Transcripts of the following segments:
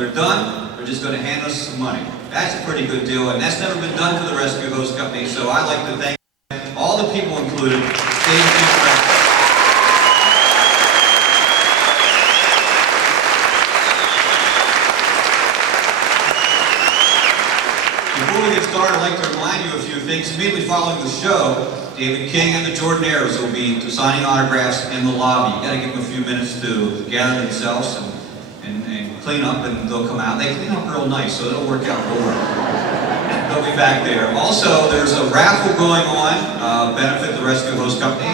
they're done, they're just going to hand us some money. That's a pretty good deal, and that's never been done for the Rescue Host Company, so I'd like to thank all the people included. Before we get started, I'd like to remind you of a few things. Immediately following the show, David King and the Jordanaires will be signing autographs in the lobby. You got to give them a few minutes to gather themselves and clean up, and they'll come out. They clean up real nice, so it'll work out real well. They'll be back there. Also, there's a raffle going on, benefit the Rescue Host Company.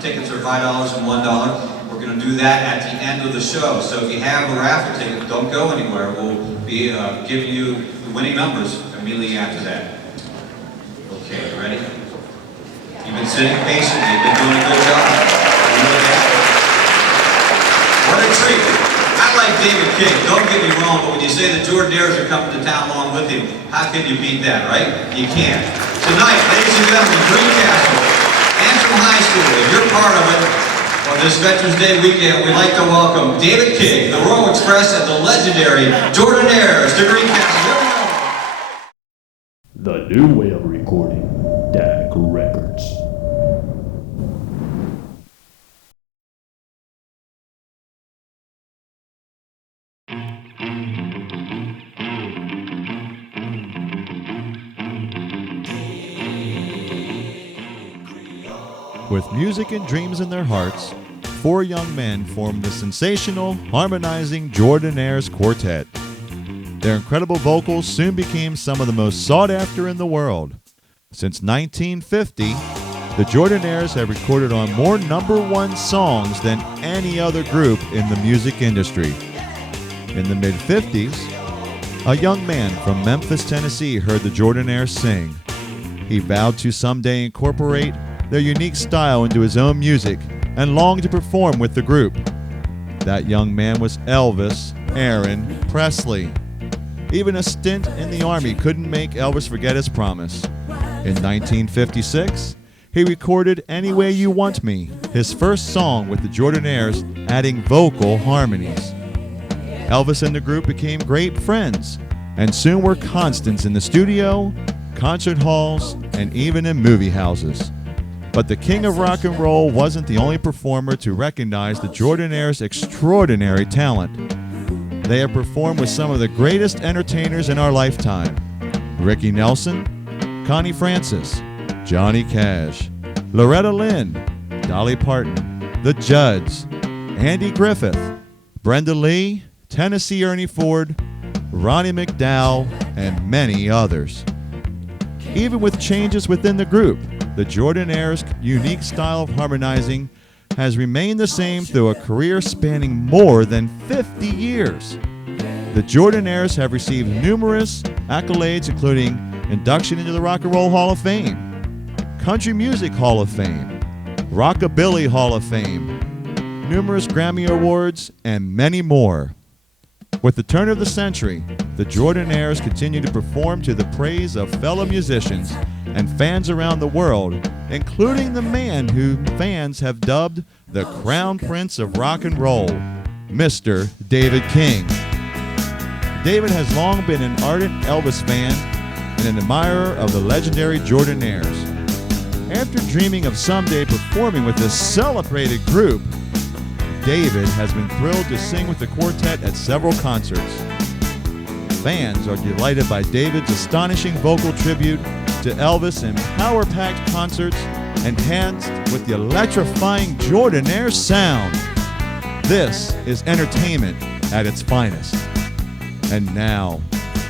Tickets are $5 and $1. We're going to do that at the end of the show. So if you have a raffle ticket, don't go anywhere. We'll be giving you the winning numbers immediately after that. Okay, ready? You've been sitting patiently. You've been doing a good job. What a treat. I like David King, don't get me wrong, but when you say the Jordanaires are coming to town along with him, how can you beat that, right? You can't. Tonight, ladies and gentlemen, Greencastle, Antrim High School, if you're part of it, on this Veterans Day weekend, we'd like to welcome David King, the Royal Express, and the legendary Jordanaires to Greencastle. The new way of recording, DAC Records. With music and dreams in their hearts, four young men formed the sensational, harmonizing Jordanaires Quartet. Their incredible vocals soon became some of the most sought after in the world. Since 1950, the Jordanaires have recorded on more #1 songs than any other group in the music industry. In the mid-50s, a young man from Memphis, Tennessee heard the Jordanaires sing. He vowed to someday incorporate their unique style into his own music and longed to perform with the group. That young man was Elvis Aaron Presley. Even a stint in the Army couldn't make Elvis forget his promise. In 1956, he recorded Any Way You Want Me, his first song with the Jordanaires, adding vocal harmonies. Elvis and the group became great friends and soon were constants in the studio, concert halls, and even in movie houses. But the king of rock and roll wasn't the only performer to recognize the Jordanaires' extraordinary talent. They have performed with some of the greatest entertainers in our lifetime: Ricky Nelson, Connie Francis, Johnny Cash, Loretta Lynn, Dolly Parton, The Judds, Andy Griffith, Brenda Lee, Tennessee Ernie Ford, Ronnie McDowell, and many others. Even with changes within the group, the Jordanaires' unique style of harmonizing has remained the same through a career spanning more than 50 years. The Jordanaires have received numerous accolades, including induction into the Rock and Roll Hall of Fame, Country Music Hall of Fame, Rockabilly Hall of Fame, numerous Grammy Awards, and many more. With the turn of the century, the Jordanaires continue to perform to the praise of fellow musicians and fans around the world, including the man who fans have dubbed the Crown Prince of Rock and Roll, Mr. David King. David has long been an ardent Elvis fan and an admirer of the legendary Jordanaires. After dreaming of someday performing with this celebrated group, David has been thrilled to sing with the quartet at several concerts. Fans are delighted by David's astonishing vocal tribute to Elvis in power-packed concerts enhanced with the electrifying Jordanaire sound. This is entertainment at its finest. And now,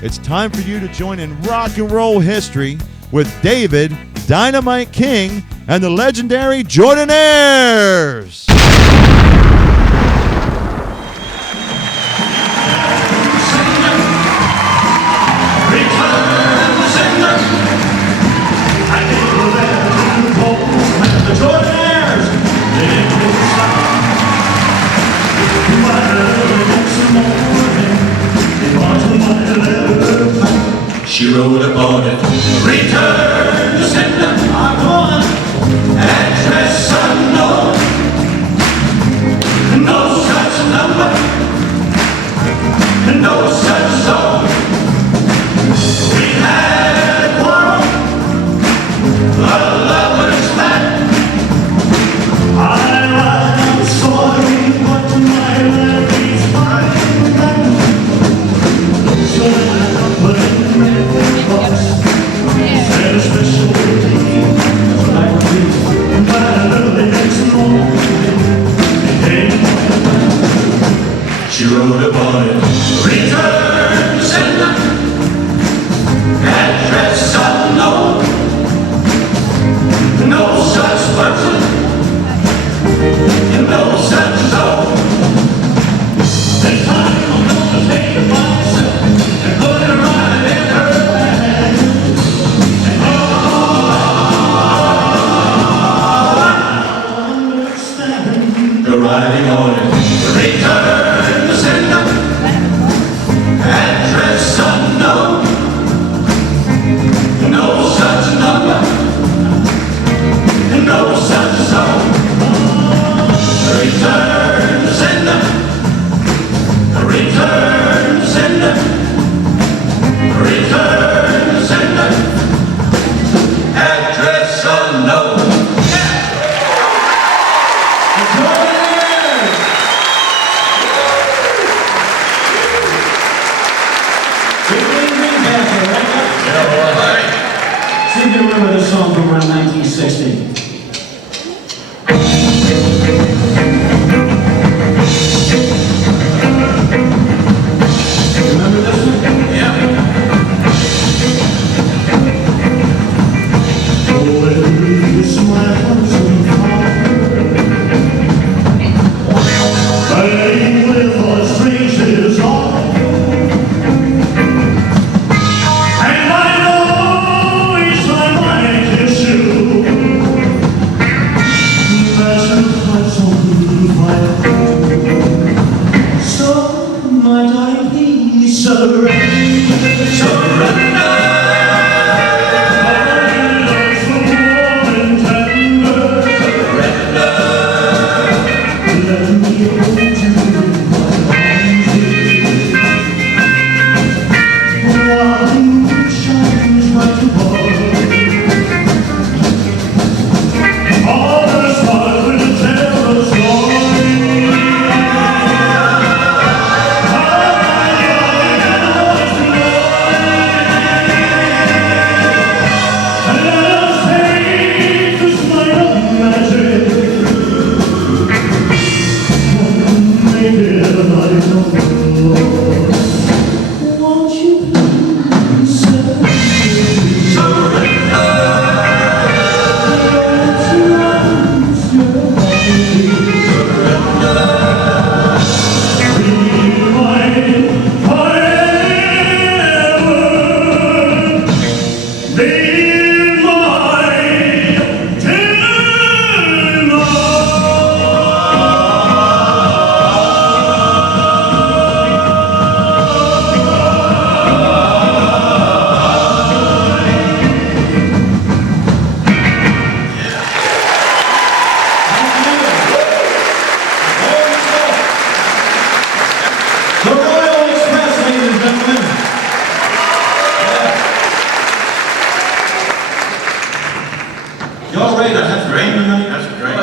it's time for you to join in rock and roll history with David Dynamite King and the legendary Jordanaires. She wrote upon it, return to sender, I want address unknown. No such number, no such song. We had a quarrel, a lover's fight. I'm sorry, but my love is fine. So I put in the box, said a special day, like this, my early next morning. She wrote upon it, return sender, address unknown, no such person, no such soul. This time I'm gonna take it myself and put it right in her bag. And I understand the writing on it. Return sender, address unknown, no such number, no such song. Return sender, return sender, return sender, address unknown. See if you remember this song from around 1960. Remember this one? Yeah. Oh, Elvis, my heart's on fire. Playing with a stranger's heart. And I know each time I kiss you, that your heart's on fire. So, my darling, please surrender. Surrender.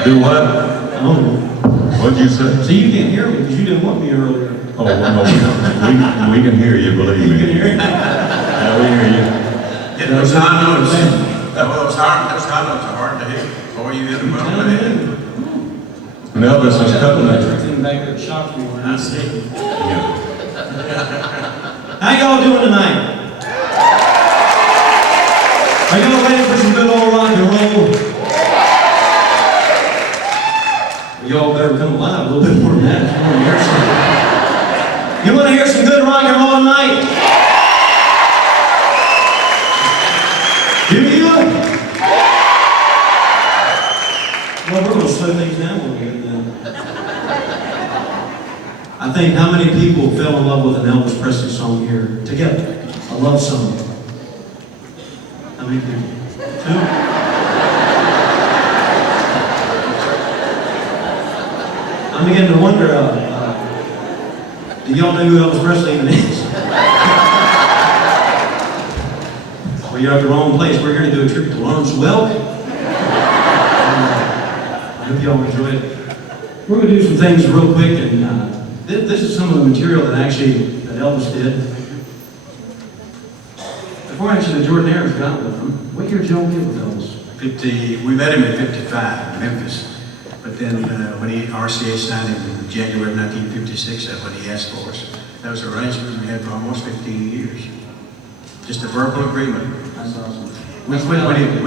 Do what? Oh, What'd you say? so you can't hear me because you didn't want me earlier. Oh, well, no, we can hear you, believe me. You can hear me. Yeah, we hear you. Hit those high notes. Those high notes are hard to hit before you hit them up the head. And Elvis was cutting that. Everything back there shocked me when I see it. Yeah. How y'all doing tonight? Are y'all ready for some good old rock and roll? Y'all better come alive a little bit more than that. You want to hear some good rock and roll tonight? Do you? Well, we're going to slow things down a little bit then. I think how many people fell in love with an Elvis Presley song here together? A love song. How many people? 2? I'm beginning to wonder, Do y'all know who Elvis Presley even is? Well, you're at the wrong place. We're here to do a tribute to Lawrence Welk. I hope y'all enjoy it. We're going to do some things real quick, and this is some of the material that Elvis did. Before actually the Jordanaires got with him, what year did y'all get with Elvis? We met him in '55 in Memphis, but then when RCA signed him in January of 1956, that's when he asked for us. That was an arrangement we had for almost 15 years. Just a verbal agreement. That's awesome. When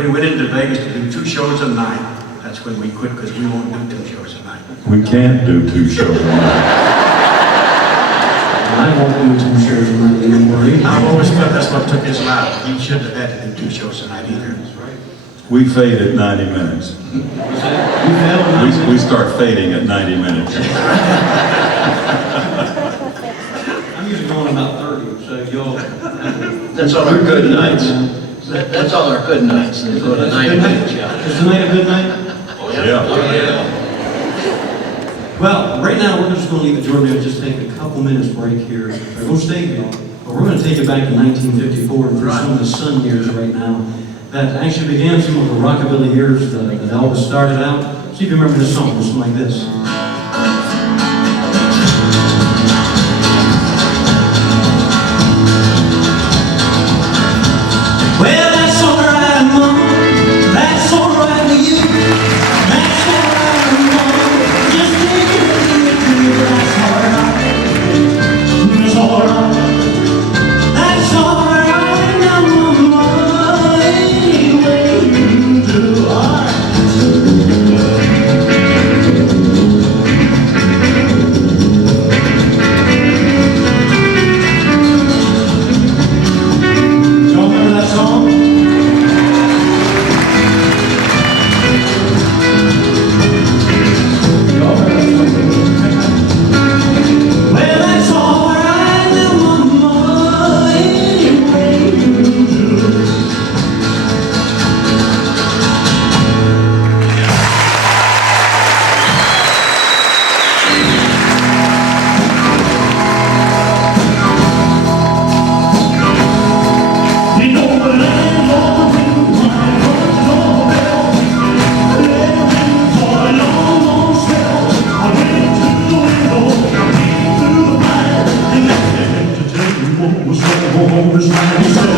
he went into Vegas to do 2 shows a night, that's when we quit because we won't do 2 shows a night. We can't do 2 shows a night. I won't do 2 shows a night anymore. I've always thought that's what took his life. He shouldn't have had to do 2 shows a night either. We fade at 90 minutes. We start fading at 90 minutes. I'm usually going about 30, so y'all. That's on our good nights. That's on our good nights. They go to 90 minutes, yeah. Is tonight a good night? Oh, yeah. Yeah. Oh, yeah. Well, right now we're just going to leave the Jordanaires, just take a couple minutes break here. We'll stay here, but we're going to take it back to 1954 and through some of the sun years right now that actually began some of the rockabilly years that Elvis started out. See if you remember this song, something like this. Well, that's all right, Mom. That's all right with you. That's all right, Mom. Just take it easy. That's all right. That's all right. That's all right now, Mama. Any way you do, all right. Y'all remember that song? Well, that's all right now, Mama, any way you do. You know the landlord didn't mind much doorbell. I let him in for a long, long spell. I went to the window, I peeked through the blind, and asked him to tell me what was wrong with his mind. He said,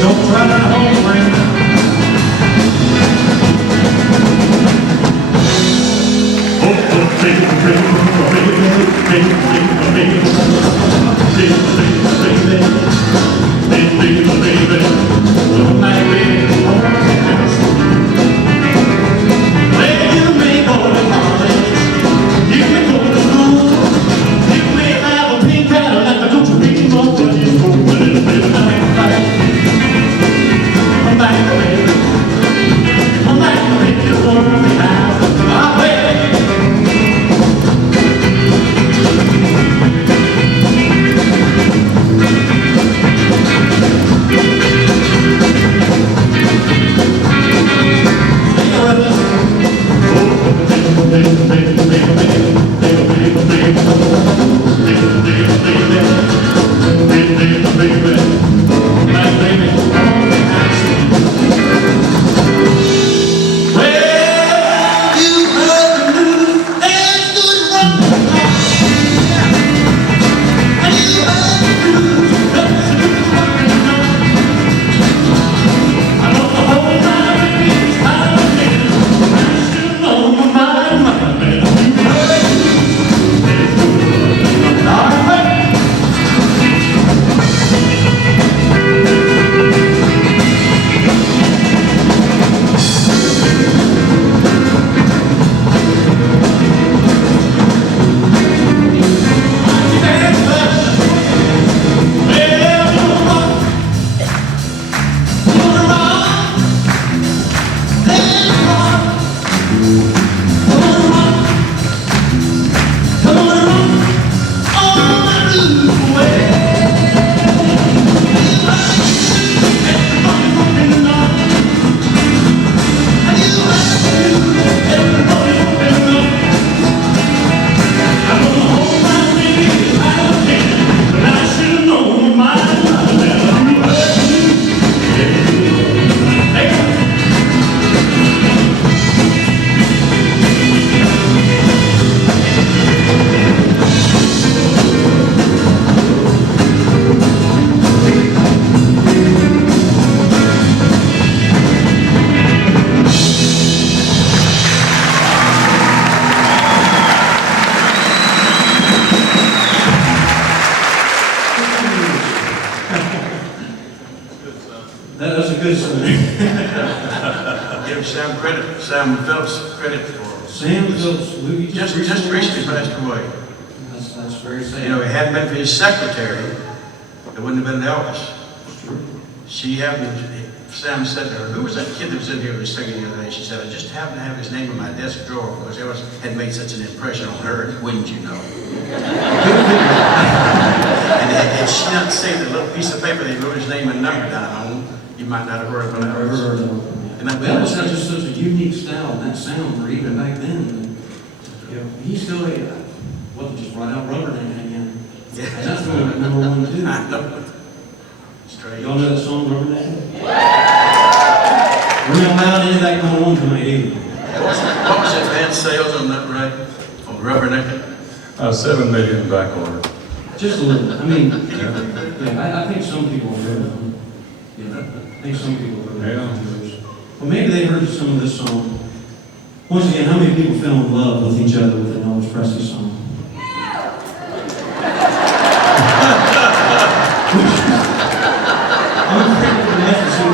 Don't try that home, friend. good Give Sam credit, Sam Phillips credit for it. Sam Phillips, who you Just recently passed away. That's very sad. You know, it hadn't been for his secretary, it wouldn't have been Elvis. She happened, Sam said to her, who was that kid that was in here who was singing the other day? She said, I just happened to have his name in my desk drawer because Elvis had made such an impression on her, wouldn't you know? and she not say the little piece of paper they wrote his name and number down on, you might not have heard of him. Elvis had just such a unique style and that sound for even back then. You know, he still wasn't just right out Rubbernecking again. Yeah. And that's one number one too. I know. Straight. Y'all know that song, Rubbernecking? We're not allowed any of that going on tonight either. What was advanced sales on that, right? On Rubbernecking? 7 million back order. Just a little. I mean, yeah, I think some people have heard of them. Yeah, I think some people have heard of them. Well, maybe they heard some of this song. Once again, how many people fell in love with each other with an Elvis Presley song?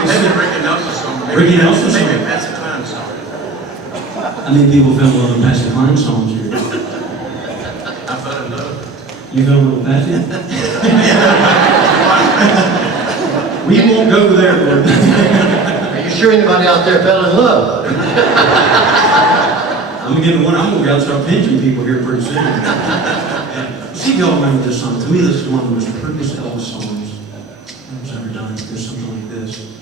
Maybe Ricky Nelson song. Ricky Nelson song. Maybe a Patsy Cline song. How many people fell in love with Patsy Cline songs here? I fell in love. You fell in love with Patsy? We won't go there, Lord. Are you sure anybody out there fell in love? I'm gonna get one. I'm gonna go out and start pinching people here pretty soon. See if y'all remember this song. To me, this is one of the most prettiest Elvis songs that was ever done. There's something like this.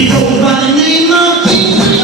He goes by the name of Jesus.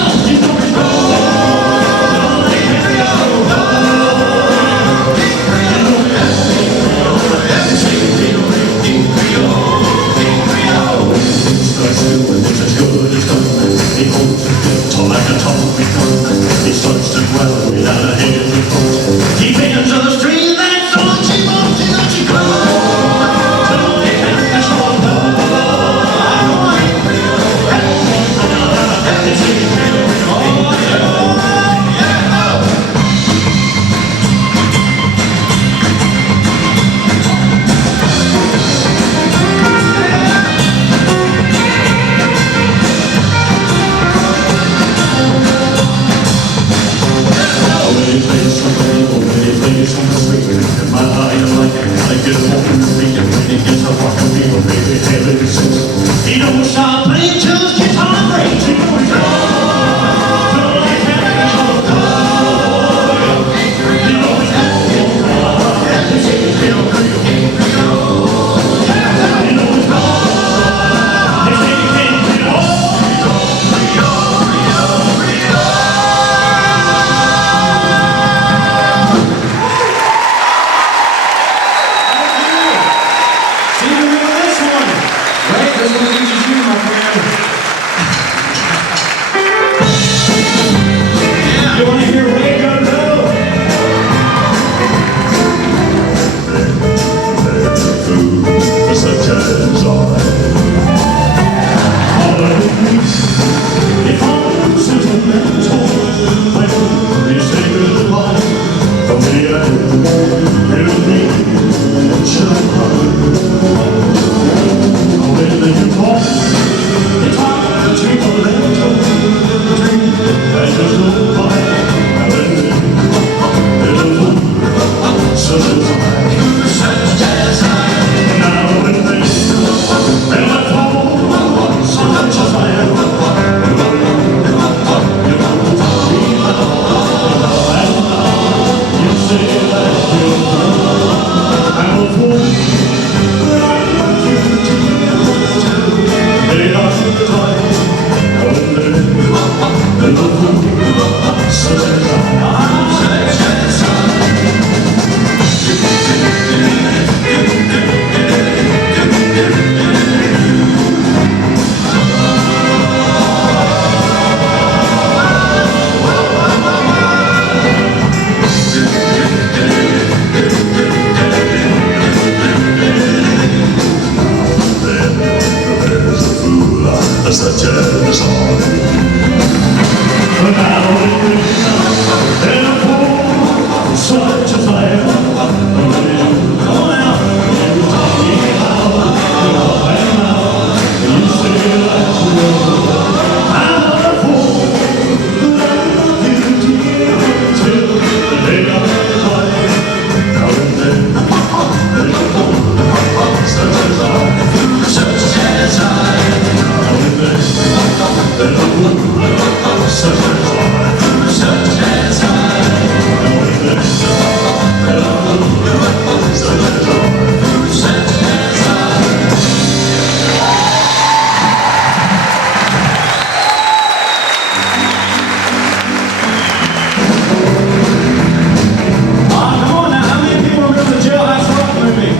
Come on now, how many people remember the Jailhouse Rock movie?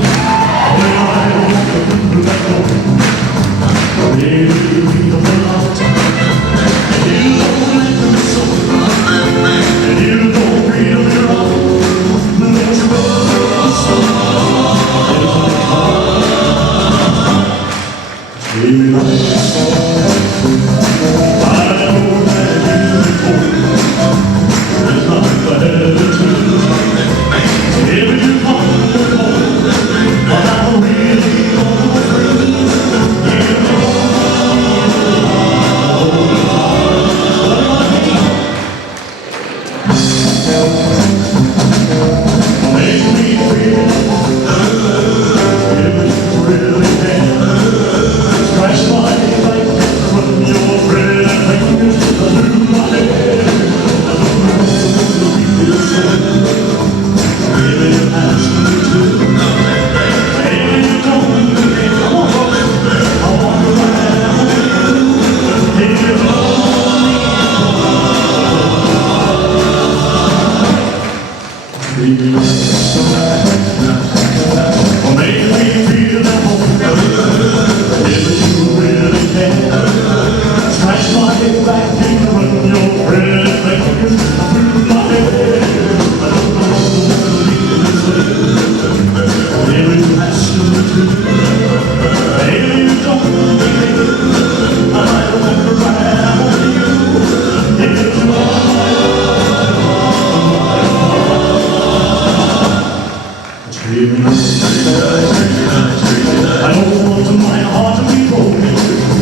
I don't want to my heart to be broken.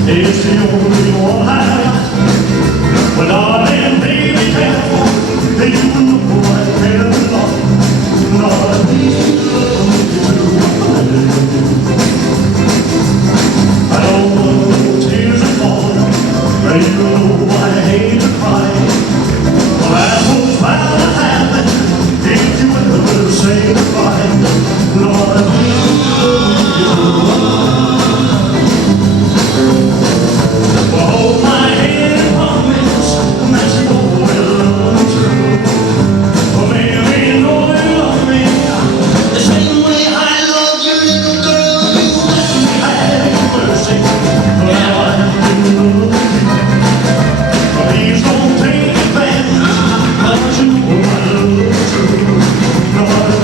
It's the only one I got. But darling, baby, careful. You know I care a lot. Not at least I don't want no tears to fall. You know I hate to cry. Well, that's what's bound to happen if you ever say goodbye. Not at least well, hold my hand and promise that you will love true. Well, baby, you know you love me the same way I love you, little girl. You let me have mercy. But I do love you. Please don't take advantage. But you know I love true. Not a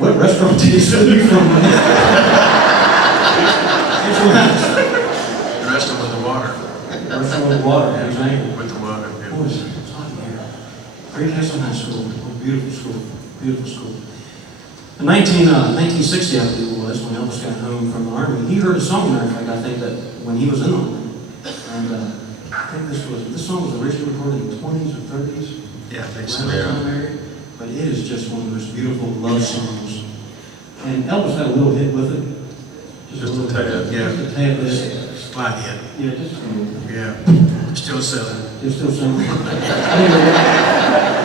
what restaurant did you send me from? The rest of them with the water. Restaurant with water, exactly. With the water. Yeah. Boy, it's hot in here. Great Hessel High School, beautiful school, beautiful school. In 1960, I believe it was, when Elvis got home from the Army, he heard a song, matter of fact, I think that when he was in the Army. And I think this song was originally recorded in the 20s or 30s. Yeah, I think so. Around that time area. But it is just one of the most beautiful love songs. And Elvis had a little hit with it. Just a tad. Yeah. Just a tad bit. Spot hit. Yeah, just a little. Yeah. Still selling. It's still something. I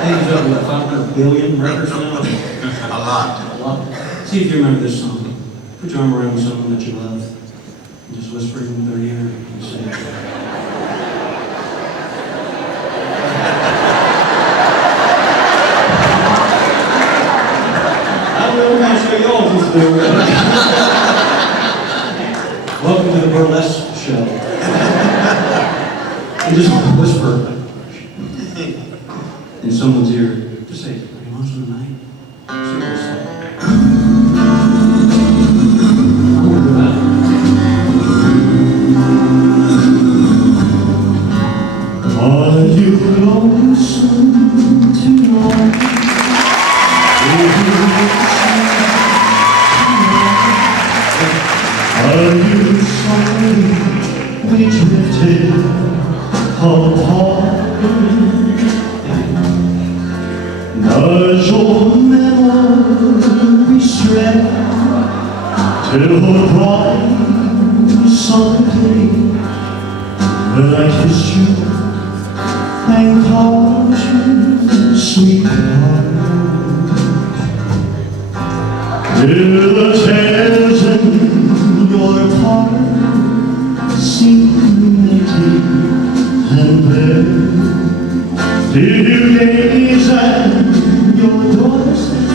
think he's up to 500 billion records now. A lot. A lot. See if you remember this song. Put your arm around someone that you love and just whisper in their ear and say, I don't know how sure y'all just do. Welcome to the burlesque show. And just whisper in someone's ear. Just say, "Are you lonesome tonight?" See what they say. Are you lonesome tonight? Are you sorry we drifted apart? Does your memory stray to a bright summer day when I kissed you and called you sweetheart? Till the tears in your heart seem empty and bare, did you gaze at your doorstep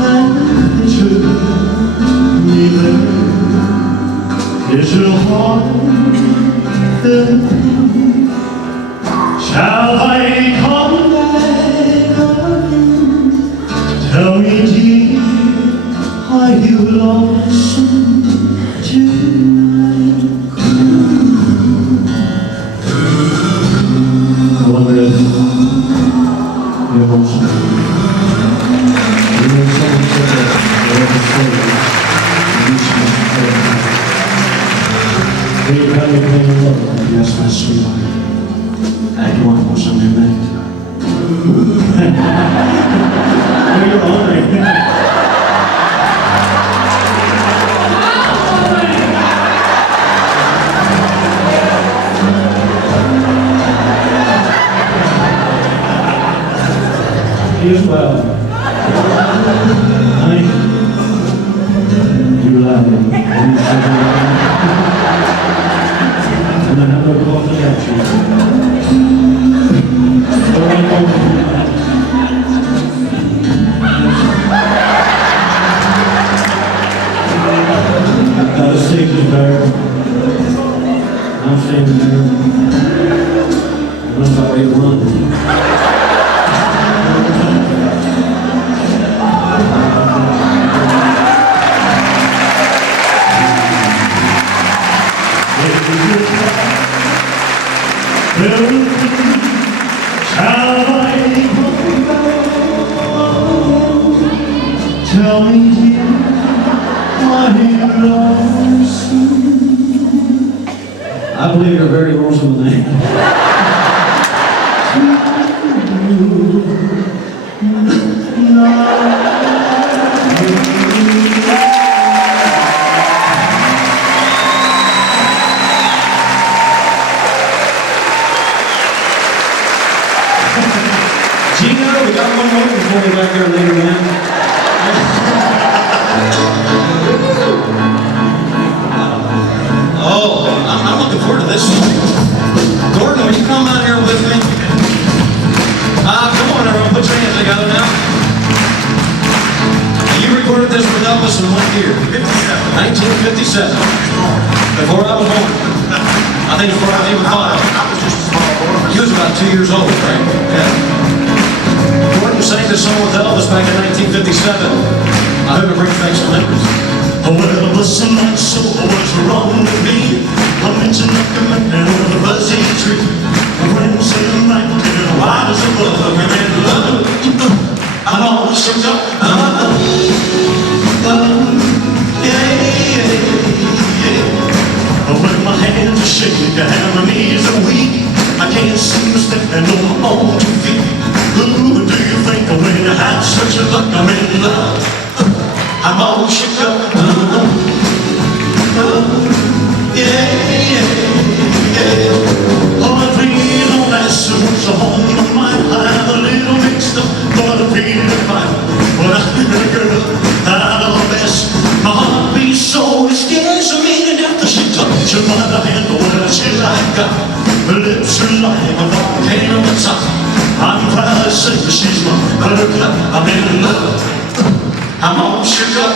and picture me there? Is your heart filled? Shall I come back again? Tell me, dear, are you lonesome tonight? I wonder if you're lonesome. You know, someone said that whatever story reach my heart. Will you have me play your love? Yes, my sweetheart. Act one for Sunday night. Oh, you're honoring. As well. Honey, you love me. And I have no coffee at you. Now the stage is bare. I'm standing there. I'm about ready to run. Tell me, dear, are you lonesome? I believe you're very lonesome tonight. Gino, we got one more before we back there later on. Oh, I'm looking forward to this one. Gordon, will you come out here with me? Come on, everyone, put your hands together now. You recorded this with Elvis in what year? 1957. Before I was born. I think before I was even 5. He was about 2 years old, right? Yeah. Gordon sang this song with Elvis back in 1957. I hope it brings back some memories. Oh, well, bless my soul, what's wrong with me? I mentioned up the man on the fuzzy tree. My friends say I'm right, and why does it look like I'm in love? I'm all shook up. Yeah. Oh, when my hands are shaking and my knees are weak, I can't seem to step on my own 2 feet. Who do you think when you have such a luck I'm in love? I'm all shook up. Oh, I dream on that soon's on my mind. I'm a little mixed up, but I'm feeling fine. When I hear a girl, I know best. My heart beats you might handle what she like. Her lips are like a volcano on top. I'm proud to say she's my buttercup. I'm in love. I'm all shook up.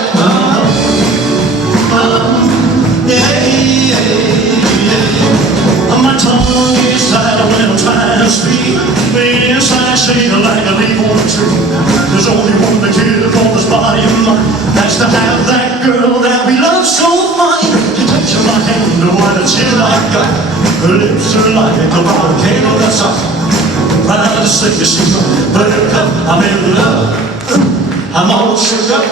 My tongue is tied when I'm trying to speak. The inside shake like a leaf on a tree. There's only one kid for this body of mine. That's to have that girl that we love so fine. To touch my hand, oh, what a chill I got. Her lips are like a volcano that's hot. Proud to say she's my buttercup. I'm in love. I'm all shook up.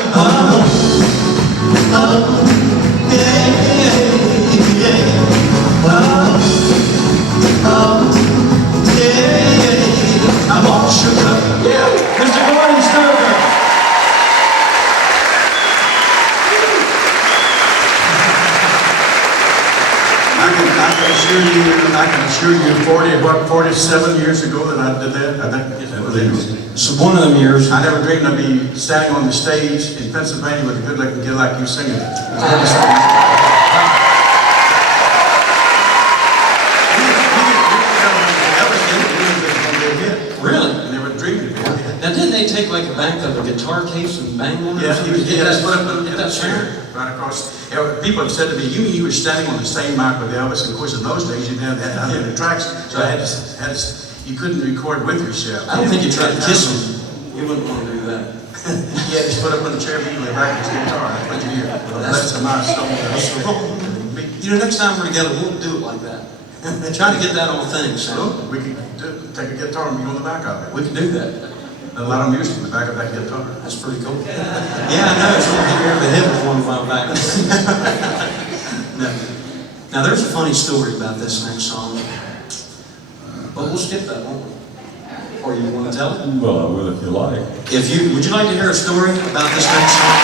I'm all shook up. Yeah, Mr. Gordon Stoker. I can assure you 47 years ago that I did that. I think it was. So one of them years, I never dreamed I'd be standing on the stage in Pennsylvania with a good-looking kid like you singing it. really? I never dreamed of it. Now didn't they take like a back of a guitar case and bang on it? Yeah, he was Get that split up in get that that chair right across. People have said to me, "You mean you were standing on the same mic with Elvis?" And of course, in those days, you didn't have 100 tracks, so you couldn't record with yourself. I don't think you tried to kiss him. You wouldn't want to do that. Yeah, just put up on the chair, and lay back his guitar. That's what you hear. That's a nice song. You know, next time we're together, we'll do it like that. Try to get that on thing, so So we could take a guitar and be on the back of it. we can do that. A lot of music in the back of that guitar. That's pretty cool. Yeah, I know. It's going to hit me over the head with one of my back. No. Now, there's a funny story about this next song, but we'll skip that, won't we? Or you want to tell it? Well, I will if you like. Would you like to hear a story about this next song?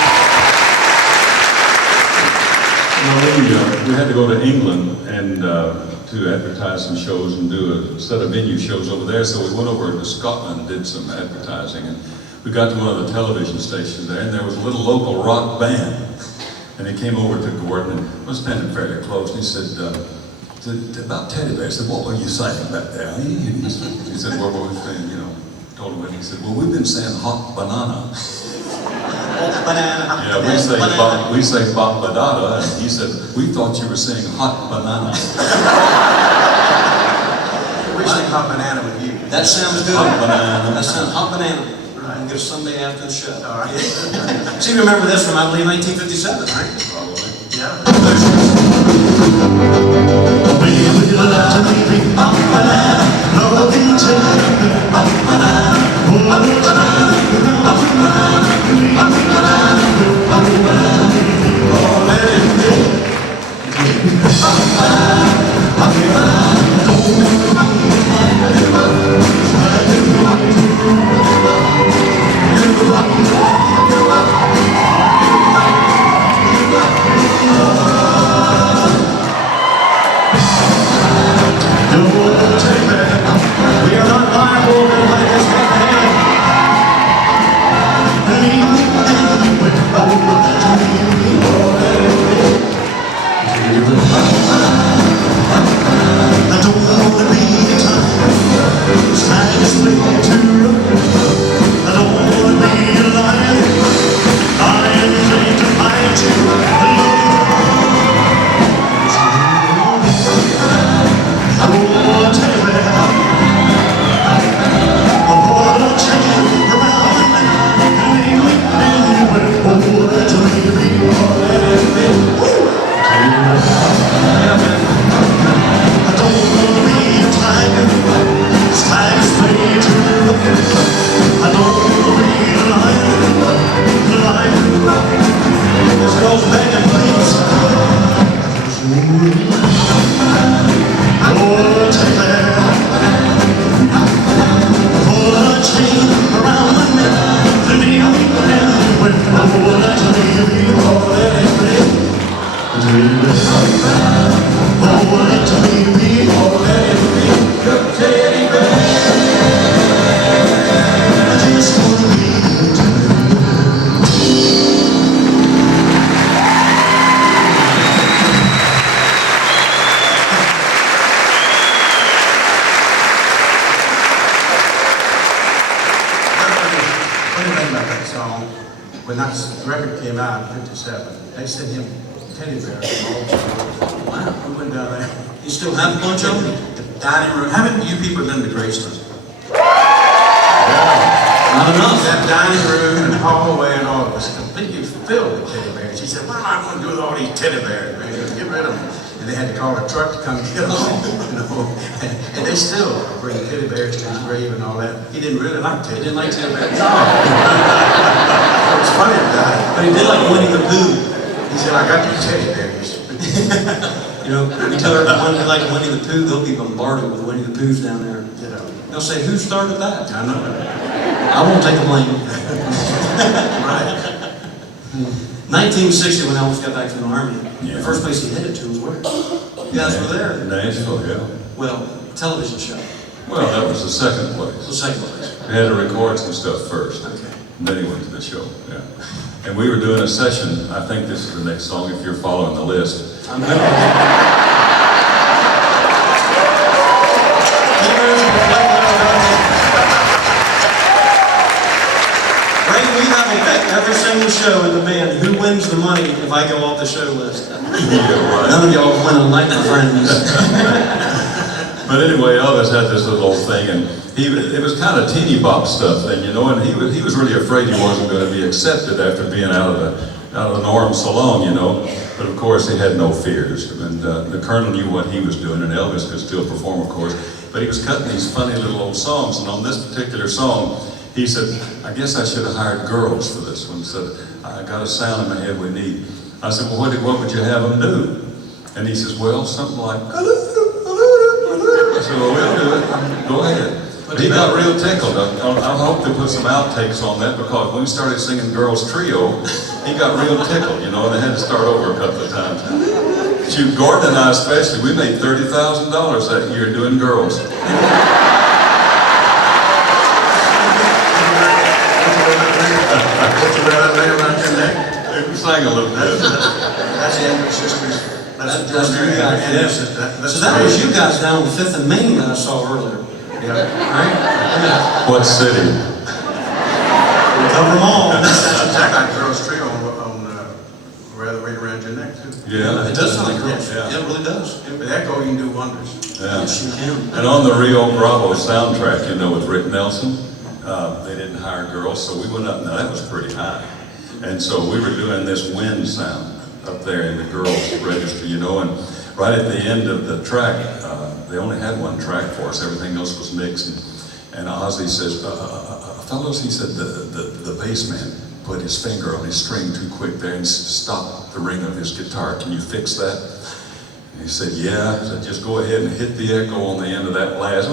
No, we had to go to England and to advertise some shows and do a set of venue shows over there. So we went over to Scotland and did some advertising. And we got to one of the television stations there, and there was a little local rock band. And he came over to Gordon and was standing fairly close. And he said, about Teddy Bear. I said, what were you saying back there? He said, what were we saying? You know, told him what he said. Well, we've been saying hot banana. Banana. Yeah, we say bop badada, and he said, we thought you were saying hot banana. We sing Hot Banana with you. That sounds good. Hot banana. That sounds hot banana. We'll get a Sunday after the show. All right. So you remember this from, I believe, 1957, right? Probably. Yeah. Baby, you love to me, loving tender, We are not liable to let this I don't wanna be a time. It's time to split to run. I don't wanna be a lion. I am trained to fight you. Oh, tell me I put a chain around and leave me anywhere. Oh, to me, I don't wanna be a tiger. It's time to play to I don't wanna be a lion. This goes back and please. Oh, take that. Pull a chain around my neck. Leave me anywhere. Oh, let me be. Oh, let me be. Good teddy bear. I just wanna be a teddy bear. came out in '57, they sent him teddy bears from all over. Wow. We went down there. You still have a bunch of them? The dining room. Haven't you people been to Graceland? Not enough. That dining room and hallway and all was completely filled with teddy bears. He said, "What am I going to do with all these teddy bears, man? Get rid of them." And they had to call a truck to come get them. You know? And they still bring teddy bears to his grave and all that. He didn't really like teddy bears. He didn't like teddy bears. What's funny about it, But he did like Winnie the Pooh. he said, "I got these teddy bears." You know, we tell everyone they like Winnie the Pooh, they'll be bombarded with Winnie the Poohs down there. You know, They'll say, who started that? I know. I won't take the blame. Right. 1960, when Elvis got back from the Army, Yeah. the first place he headed to was where? You guys were there. Nashville, yeah. Well, television show. Well, that was the second The place. second place. We had to record some stuff first. Okay. And then he went to the show, yeah. And we were doing a session, I think this is the next song if you're following the list. I'm good. Ray, we have a bet every single show in the band. Who wins the money if I go off the show list? Yeah, right. None of y'all win a night, my friends. But anyway, Elvis had this little old thing, and it was kind of teeny bop stuff then, you know, and he was really afraid he wasn't going to be accepted after being out of the norm so long, you know. But of course, he had no fears, and the Colonel knew what he was doing, and Elvis could still perform, of course. But he was cutting these funny little old songs, and on this particular song, he said, "I guess I should have hired girls for this one." He said, "I got a sound in my head we need." I said, "Well, what would you have them do?" And he says, "Well, something like." I said, "Well, we'll do it. Go ahead." But he got real tickled. I hope they put some outtakes on that, because when we started singing Girls Trio, he got real tickled, you know, and they had to start over a couple of times. Shoot, Gordon and I especially, we made $30,000 that year doing Girls. We sang a little bit. That's the Andrews sisters. That's you guys, yeah. So that was you guys down on 5th and Main that I saw earlier. Yeah. Right? Yeah. What city? We cover them all. That's exactly like Girls Trio on rather right around your neck too. Yeah. It does sound like girls. Yeah. Yeah, it really does. With echo, you can do wonders. Yeah. Yes, you can. And on the Rio Bravo soundtrack, you know, with Rick Nelson, they didn't hire girls, so we went up, now that was pretty high. And so we were doing this wind sound up there in the girls' register, you know, and right at the end of the track, they only had one track for us, everything else was mixed. And Ozzy says, fellows, he said, the bass man put his finger on his string too quick there and stopped the ring of his guitar. Can you fix that? And he said, yeah. I said, just go ahead and hit the echo on the end of that blast.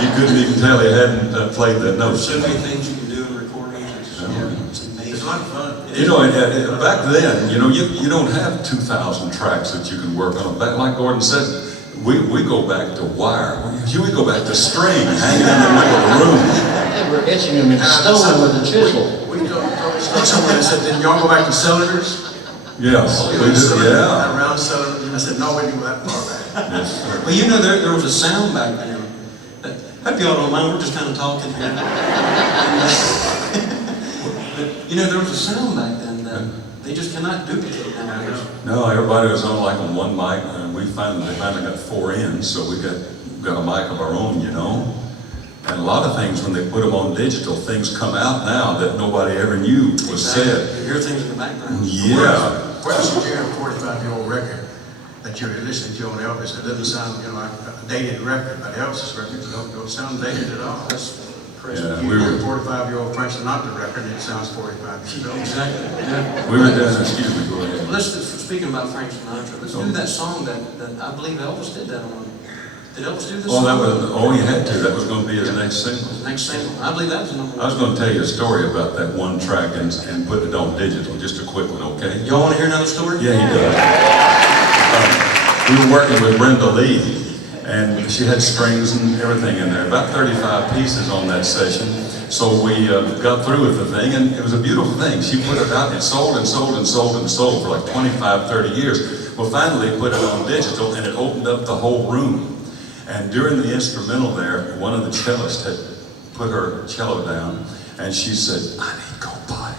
You couldn't even tell he hadn't played the notes. So many things you can do in recording. It's amazing. It's a lot of fun. You know, back then, you know, you don't have 2,000 tracks that you can work on. Back, like Gordon said, we go back to wire. We go back to string hanging in the middle of the room. They were etching them in stone with a chisel. We told someone that said, "Didn't y'all go back to cellulars?" Yes, we did, yeah. Around cellulars. I said, "No, we didn't go that far back." Yes, sir. Well, you know, there was a sound back then. Hope y'all don't mind, we're just kind of talking here. But, you know, there was a sound back then that they just cannot duplicate nowadays. No, everybody was on like on one mic, and they finally got 4 ends, so we got a mic of our own, you know. And a lot of things, when they put them on digital, things come out now that nobody ever knew was said. You hear things in the background. Yeah. Where else did you hear a 45-year-old record that you're listening to on Elvis that doesn't sound, you know, like a dated record, but Elvis's records don't sound dated at all. That's crazy. Yeah, You we hear a were 45-year-old Frank Sinatra record, and it sounds 45 years old. Exactly. Yeah. we were doing. Excuse me, go ahead. Speaking about Frank Sinatra, let's do that song that I believe Elvis did that on. Did Elvis do this Oh, song? he had to. That was going to be his next single. Next single. I believe that was the number I was one. going to tell you a story about that one track and put it on digital. Just a quick one, okay? Y'all want to hear another story? Yeah, he does. We were working with Brenda Lee, and she had strings and everything in there, about 35 pieces on that session. So we got through with the thing, and it was a beautiful thing. She put it out, and it sold and sold and sold and sold for like 25, 30 years. Well, finally put it on digital, and it opened up the whole room. And during the instrumental there, one of the cellists had put her cello down, And she said, I need to go potty.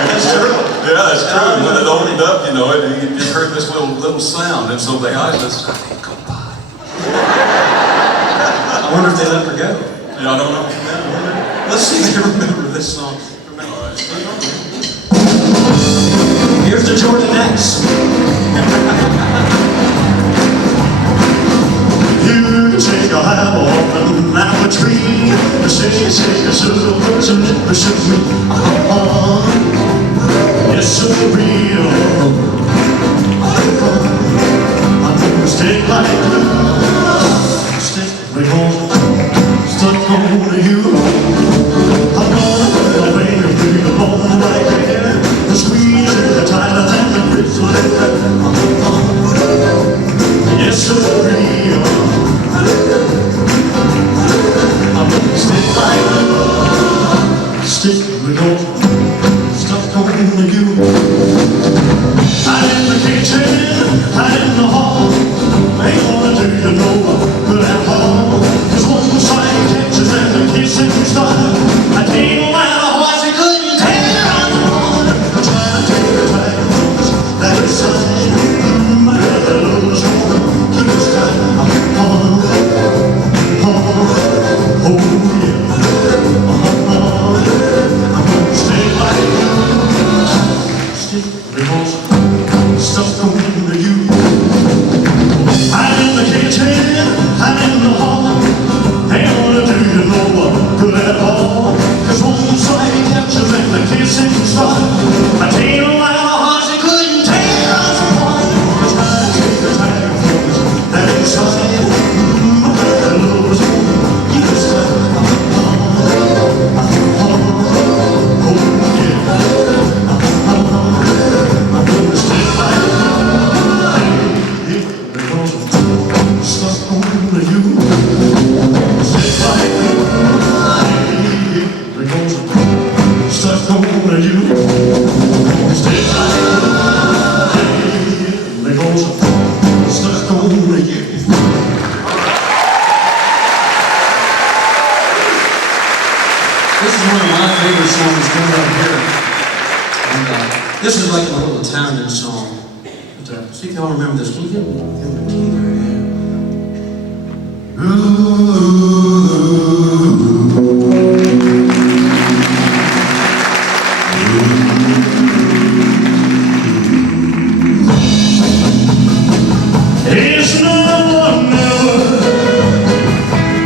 And That's true. Yeah, that's true. And when it opened up, you know, you heard this little sound. And so the eyes just, I need to go potty. I wonder if they let her go. Yeah, I don't know. Let's see if they remember this song. Here's the Jordanaires. You take a apple off an apple tree. You say, so let me shoot me. It's so real. I'm gonna stay like glue. Stick me home, stuck on you. I'm gonna put my finger through the bone right there. The squeeze is tighter than the grizzly. Yes, so real. I'm gonna stick like glue. Stick me home, stuck on you. Hide in the kitchen, hide in the hall. Ain't gonna do you no good at all. 'Cause one side catches and the kissing starts. I can't allow a horse, he couldn't tear on the one. I'm trying to take the time, that is sign. My love is gonna keep us tight. Oh yeah. I'm gonna stay like you. Stick because stuck on you. I'm in the kitchen, I'm in the hall. Ain't gonna do you no good at all. 'Cause one side catches and the kissing starts. I can't allow a horse, he couldn't tear us apart. I'm trying to take the time that inside. My love is gonna keep us tight. Oh yeah. I'm gonna stay like you. Because I'm stuck on you. Stay like you. Because I'm stuck on you. Stay like you. Because I'm stuck on you. This is one of my favorite songs coming up here. And this is like a little Italian song. But, see if y'all remember this. Can you give me the key there? It's no one ever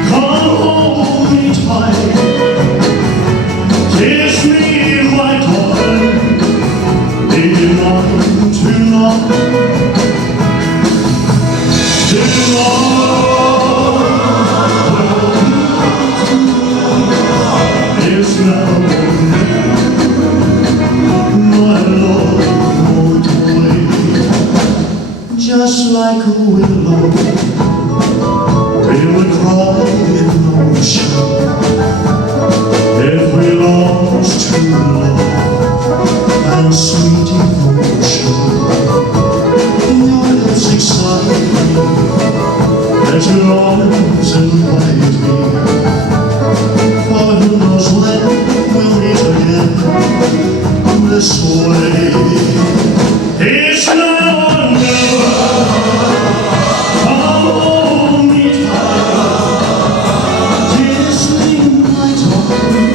come hold me tight. Kiss me, my darling, be mine tonight. It's now or never, my love won't wait. Just like a willow, we would cry in the ocean if we lost true love and sweet emotion. Your lips excite me, and your arms invite me. For who knows when we'll meet again this way. It's now or never. Come hold me tight. Kiss me, my darling.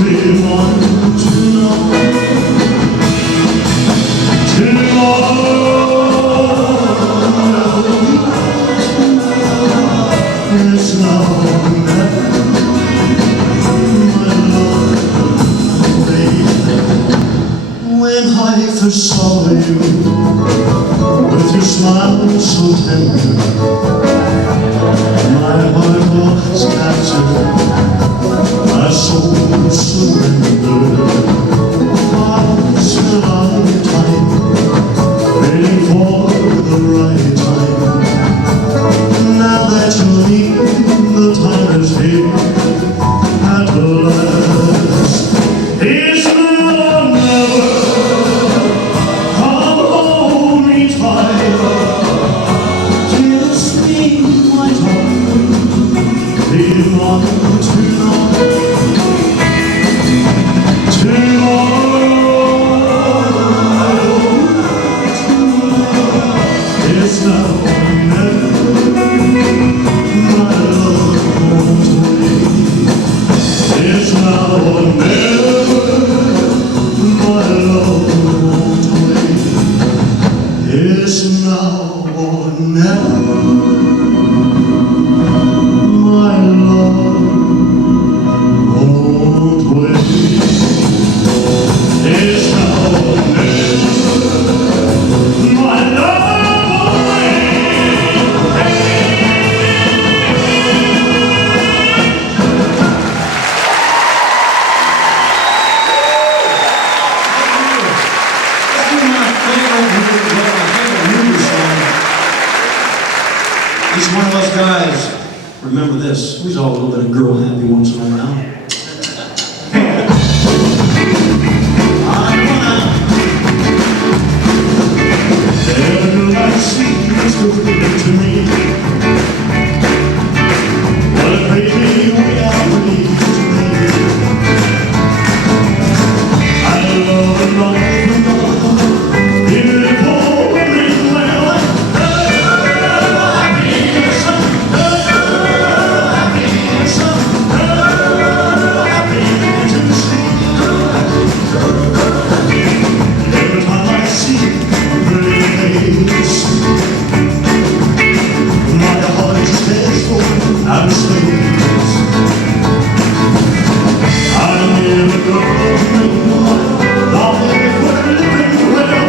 Be mine tonight. It's now or never. My love, baby. When I first saw you, with your smile so tender, my heart was captured, my soul surrendered. Once in a lifetime, waiting for the right time. Now that you're near, the time is here at last. It's now or never. Come hold me tight. Kiss me, my darling. guys remember this. We's all a little bit of girl happy once in a while. Every girl I see is good to me. But baby, we are relieved to me. I love and love and love. Beautiful women, well, happiness, happiness to see. Every time I see a pretty face, my heart is peaceful and space. I never go long if we're living well.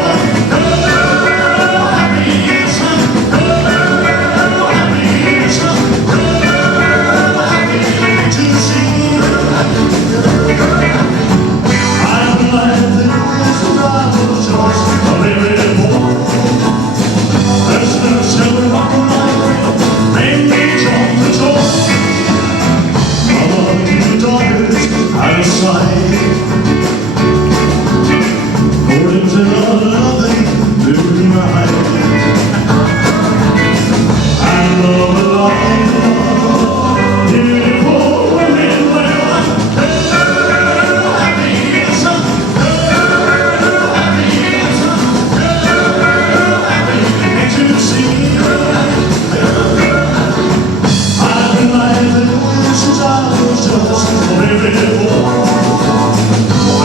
Happiness, happiness to see. I'm glad that this ride was just a very boy. There's no silver rock in my grill, made me jump the door. Mama to the daughters out of sight. Gordon's in a loving new night. I love a lot of beautiful women, well, happiness, happiness to see. I've been like this since I was just a baby boy.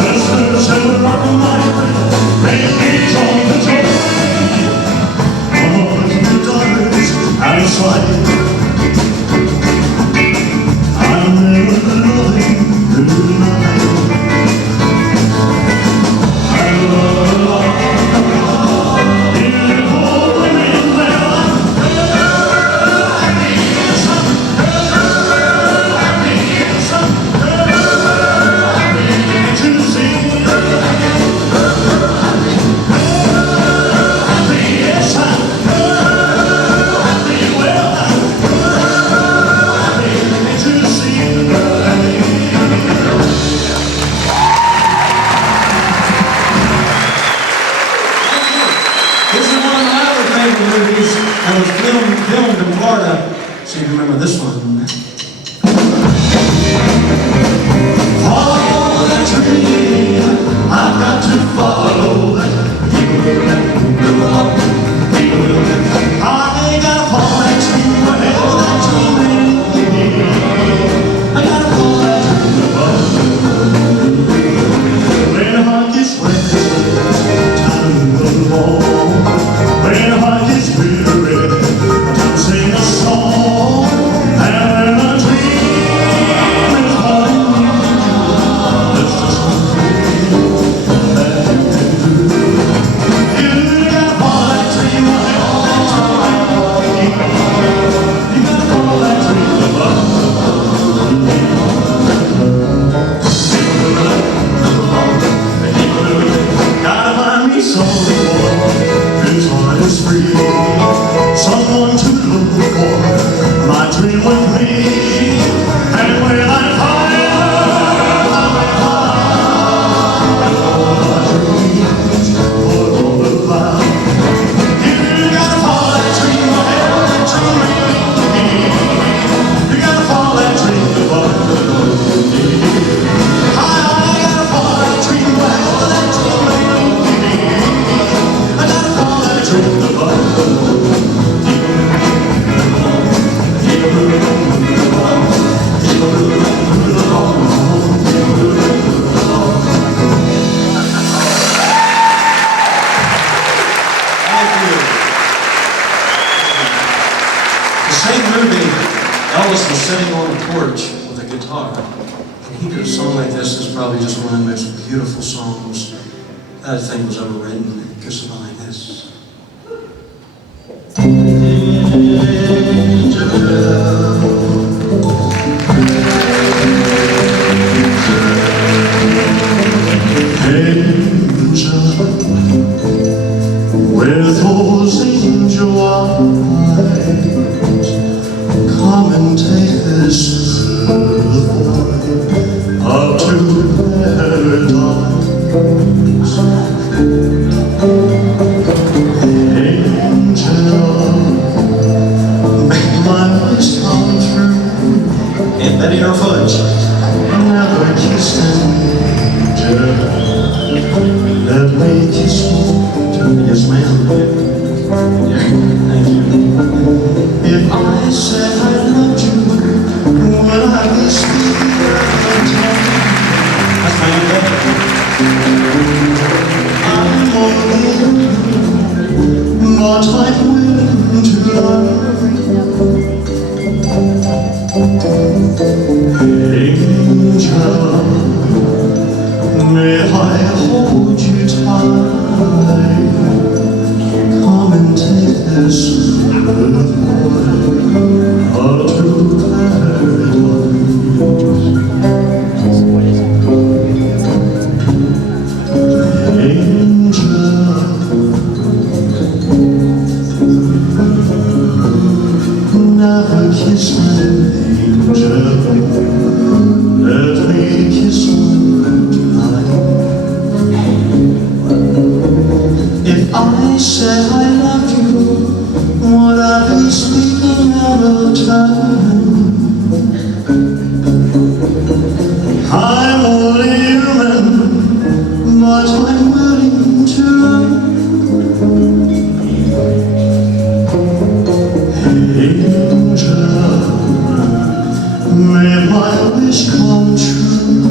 There's no silver rock in my grill, made me jump the joy. Mama's and the daughters out of sight. I'm never loving good night. I love a lot of beautiful women, well, happiness, happiness to see. Happiness, happy, well, happy to see. This is one of my other favorite movies that was filmed in Florida. So you remember this one. Follow that tree, I've got to follow that. I gotta follow that tree, wherever that tree may lead. I gotta follow that tree above. When the heart gets restless, time to move along. When the heart gets weary, time to sing a song. And when a dream is calling, there's just one thing that you can do. You gotta follow that tree, whatever that tree may lead. You gotta follow that tree above. Gotta find me someone whose heart is free, someone to look for my dream with me. And when I find my dreams are all about, you gotta follow that tree, whatever that tree may lead. You gotta follow that tree above. I gotta follow that tree, whatever that tree may lead. I gotta follow that tree above. The same movie, Elvis was sitting on a porch with a guitar. And he did a song like this. It's probably just one of the most beautiful songs that I think was ever written. It goes something like this. With those angel eyes, May I hold you tight? Come and take this little boy out to paradise. Never kiss an angel. Let me kiss one tonight. If I say I love you, would I be speaking out of time? I'm only human, but I'm willing to learn. Angel, may my wish come true.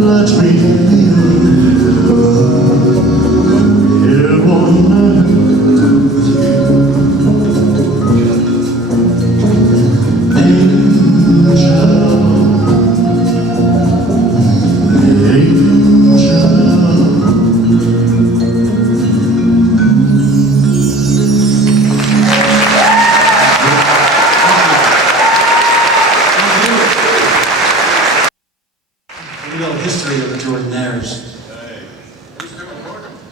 Let me feel here on earth with you. Angel, You know the history of the Jordanaires.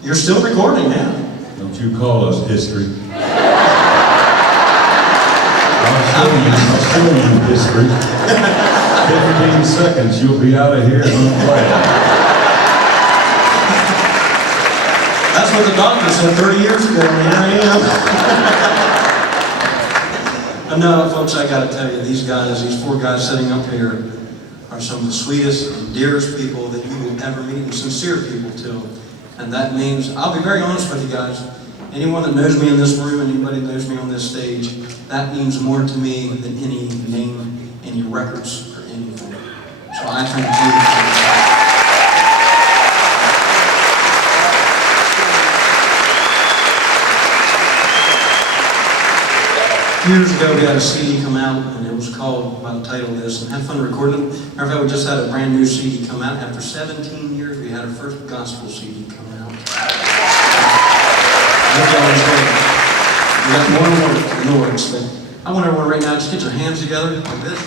You're still recording now. Don't you call us history. I'll show you history. 15 seconds, you'll be out of here and unplayed. That's what the doctor said 30 years ago, and here I am. No, folks, I gotta tell you, these guys, these four guys sitting up here, are some of the sweetest and dearest people that you will ever meet, and sincere people too. And that means, I'll be very honest with you guys, anyone that knows me in this room, and anybody that knows me on this stage, that means more to me than any name, any records, or anything. So I thank you. Years ago, we had a CD come out, and it was called by the title of this, and had fun recording it. Matter of fact, we just had a brand new CD come out. After 17 years, we had our first gospel CD come out. I hope y'all enjoy it. We got more and more in the works, but I want everyone right now, just get your hands together like this.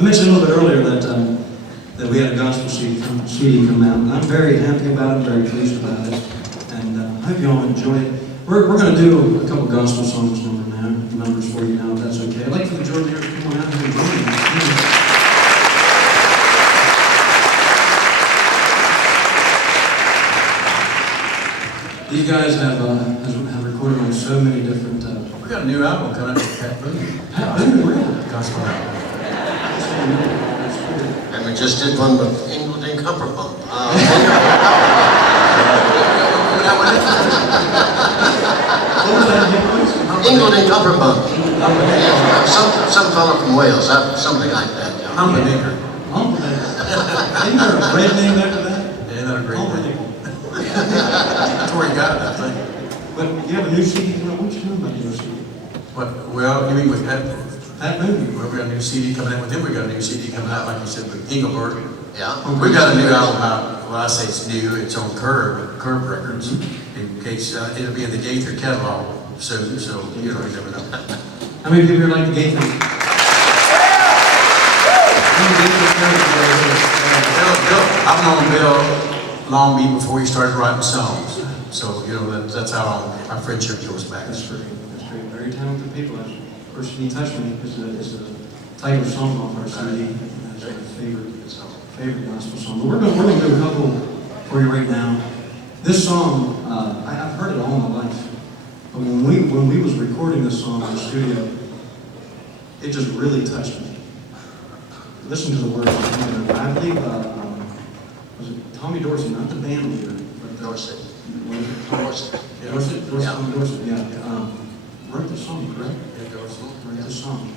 I mentioned a little bit earlier that that we had a gospel CD come out, and I'm very happy about it, very pleased about it, and I hope you all enjoy it. We're going to do a couple gospel songs numbers for you now, if that's okay. I'd like for the Jordanaires to come on out here and join me. These guys have recorded on so many different. We got a new album coming out with Pat Boone. Pat Boone, really? Gospel album. And we just did one with England and Cumberbump. England and Cumberbump. Yeah, some fellow from Wales, something like that. Yeah. Humberdinger. Isn't there a bread name after that? Yeah, not a great name. Humberdinger. That's where he got it, I think. But you have a new CD coming out. What you know about your CD? What? Well, you mean with Pat? Pat Boone. Well, we got a new CD coming out with him. We got a new CD coming out, like you said, with Engelbert. Yeah. We got a new album out. Well, I say it's new. It's on Curb Records. In case it'll be in the Gaither catalog soon. So you know, you never know. How many people here like the Gaither? Bill, I've known Bill long before he started writing songs. So you know that's how our friendship goes back. That's great. That's great. Very talented people. Of course, "You Touch Me" is the title song off our CD. That's my favorite gospel song. But we're going to do a couple for you right now. This song, I've heard it all my life. But when we was recording this song in the studio, it just really touched me. Listen to the words. I believe, was it Tommy Dorsey, not the band leader, but Dorset. Dorset. Yeah. Dorset, yeah. Wrote the song, correct? Yeah, Dorset. Wrote the song.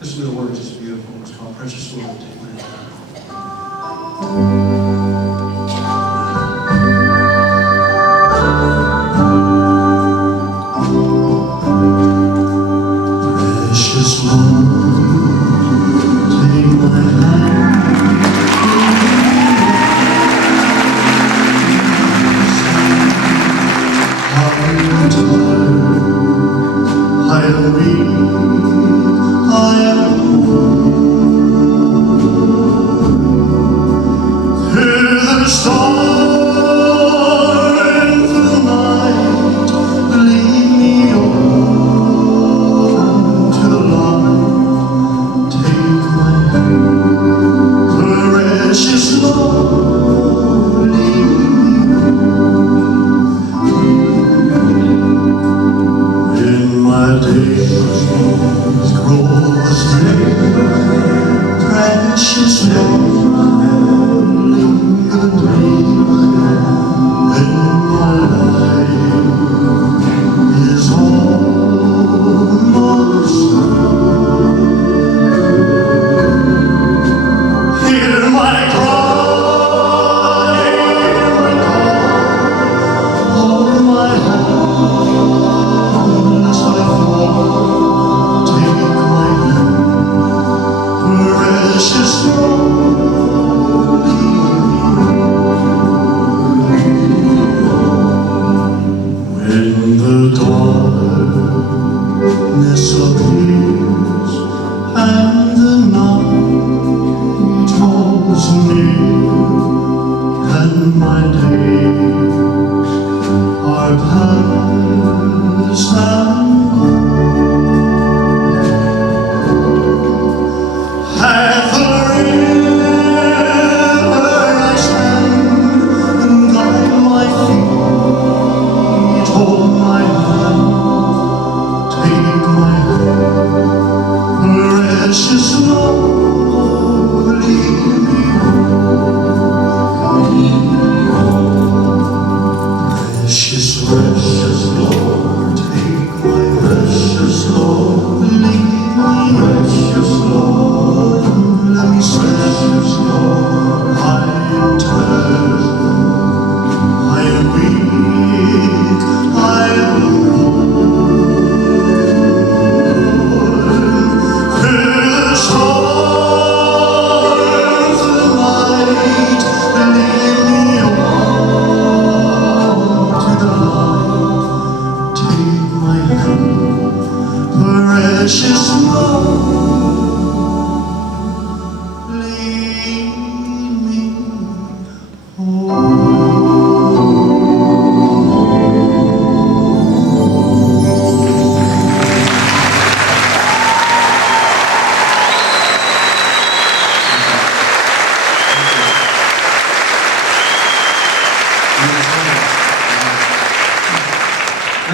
Listen to the words, it's beautiful. It's called Precious Lord, Take My Hand. Precious Lord, take my hand. I'm tired, I am weak, I am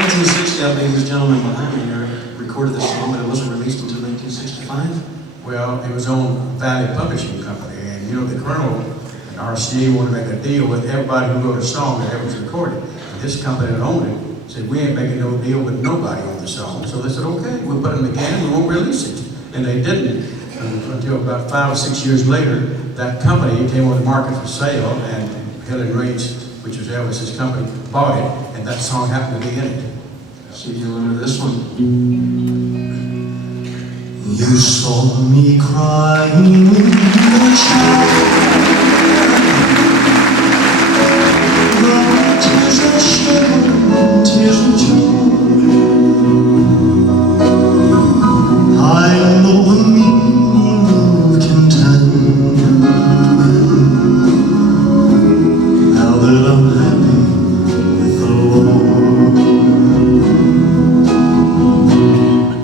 1960, I believe this gentleman behind me here recorded this song, but it wasn't released until 1965. Well, it was on Valley Publishing Company, and you know, the Colonel and RCA wanted to make a deal with everybody who wrote a song that was recorded. And this company that owned it said, we ain't making no deal with nobody on the song. So they said, okay, we'll put it in the can, we won't release it. And they didn't until about 5 or 6 years later. That company came on the market for sale, and Helen Raines, which was Elvis's company, bought it, and that song happened to be in it. See if you remember this one. You saw me crying in the shower. The tears are shivering, tears of joy. I know the meaning of contentment. Now that I'm happy with the Lord.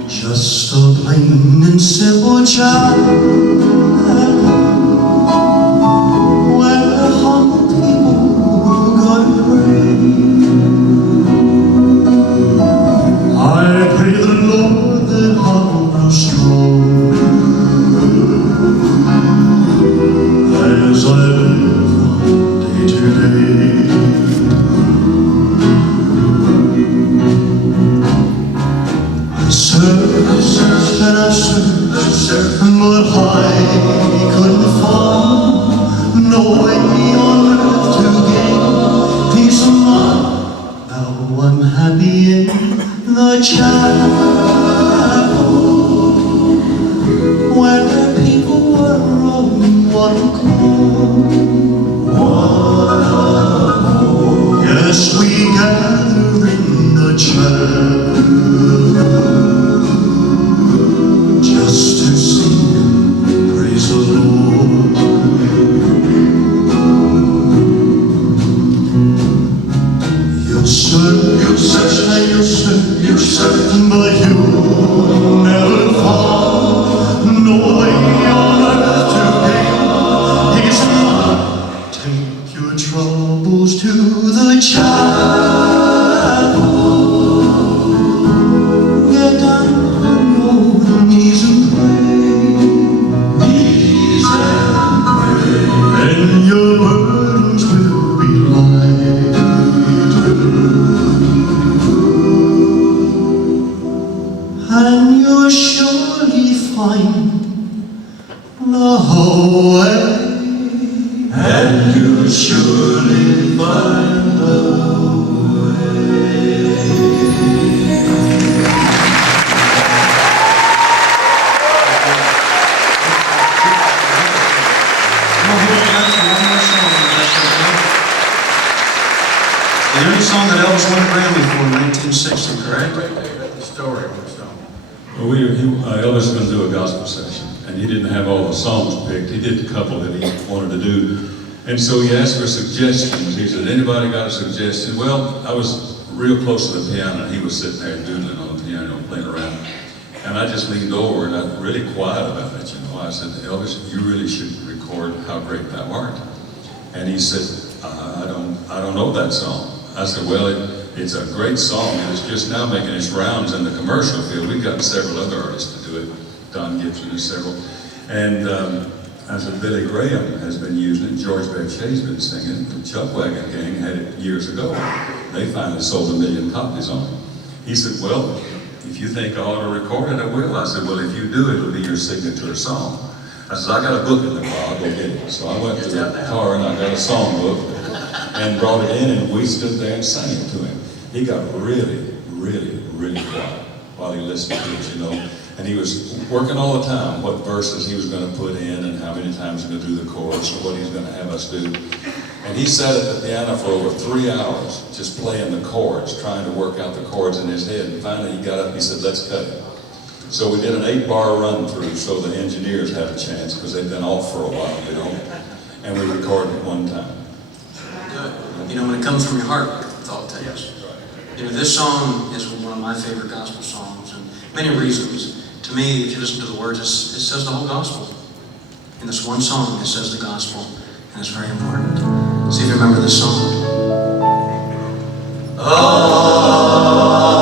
Just a plain and simple child, where humble people go to pray. I pray the Lord that I'll grow strong as I live from day to day. I searched and I searched, but I couldn't find no way on earth to gain peace of mind. Now I'm happy in the chapel, where people were on one accord. Yes, we gather in the chapel just to sing and praise the Lord. You'll search and you'll search, but you'll never find no way on earth to gain peace of mind. Take your troubles to the chapel. Get down on your knees and pray. Knees and pray. And your burdens will be light. And you'll surely find the way. And you'll surely find the way. The only song that Elvis won a Grammy for in 1960, correct? That's the story on the song. Well, Elvis was going to do a gospel session, and he didn't have all the songs picked. He did a couple that he wanted to do. And so he asked for suggestions. He said, anybody got a suggestion? Well, I was real close to the piano, and he was sitting there doodling on the piano, playing around. And I just leaned over, and I was really quiet about it, you know. I said, Elvis, you really should record How Great Thou Art. And he said, I don't know that song. I said, well, it's a great song, and it's just now making its rounds in the commercial field. We've got several other artists to do it. Don Gibson and several. And I said, Billy Graham has been using it. George Bechet's been singing it. The Chuck Wagon Gang had it years ago. They finally sold 1 million copies on it. He said, well, if you think I ought to record it, I will. I said, well, if you do, it'll be your signature song. I said, I got a book in the car, I'll go get it. So I went to the car and I got a song book and brought it in, and we stood there and sang it to him. He got really, really, really quiet while he listened to it, you know. And he was working all the time what verses he was going to put in and how many times he was going to do the chorus or what he was going to have us do. And he sat at the piano for over 3 hours just playing the chords, trying to work out the chords in his head. And finally he got up and he said, let's cut it. So we did an 8-bar run through so the engineers had a chance because they'd been off for a while, you know. And we recorded it one time. Good. You know, when it comes from your heart, that's all it takes. You know, this song is one of my favorite gospel songs, and many reasons. To me, if you listen to the words, it says the whole gospel. In this one song, it says the gospel, and it's very important. See if you remember this song. Oh.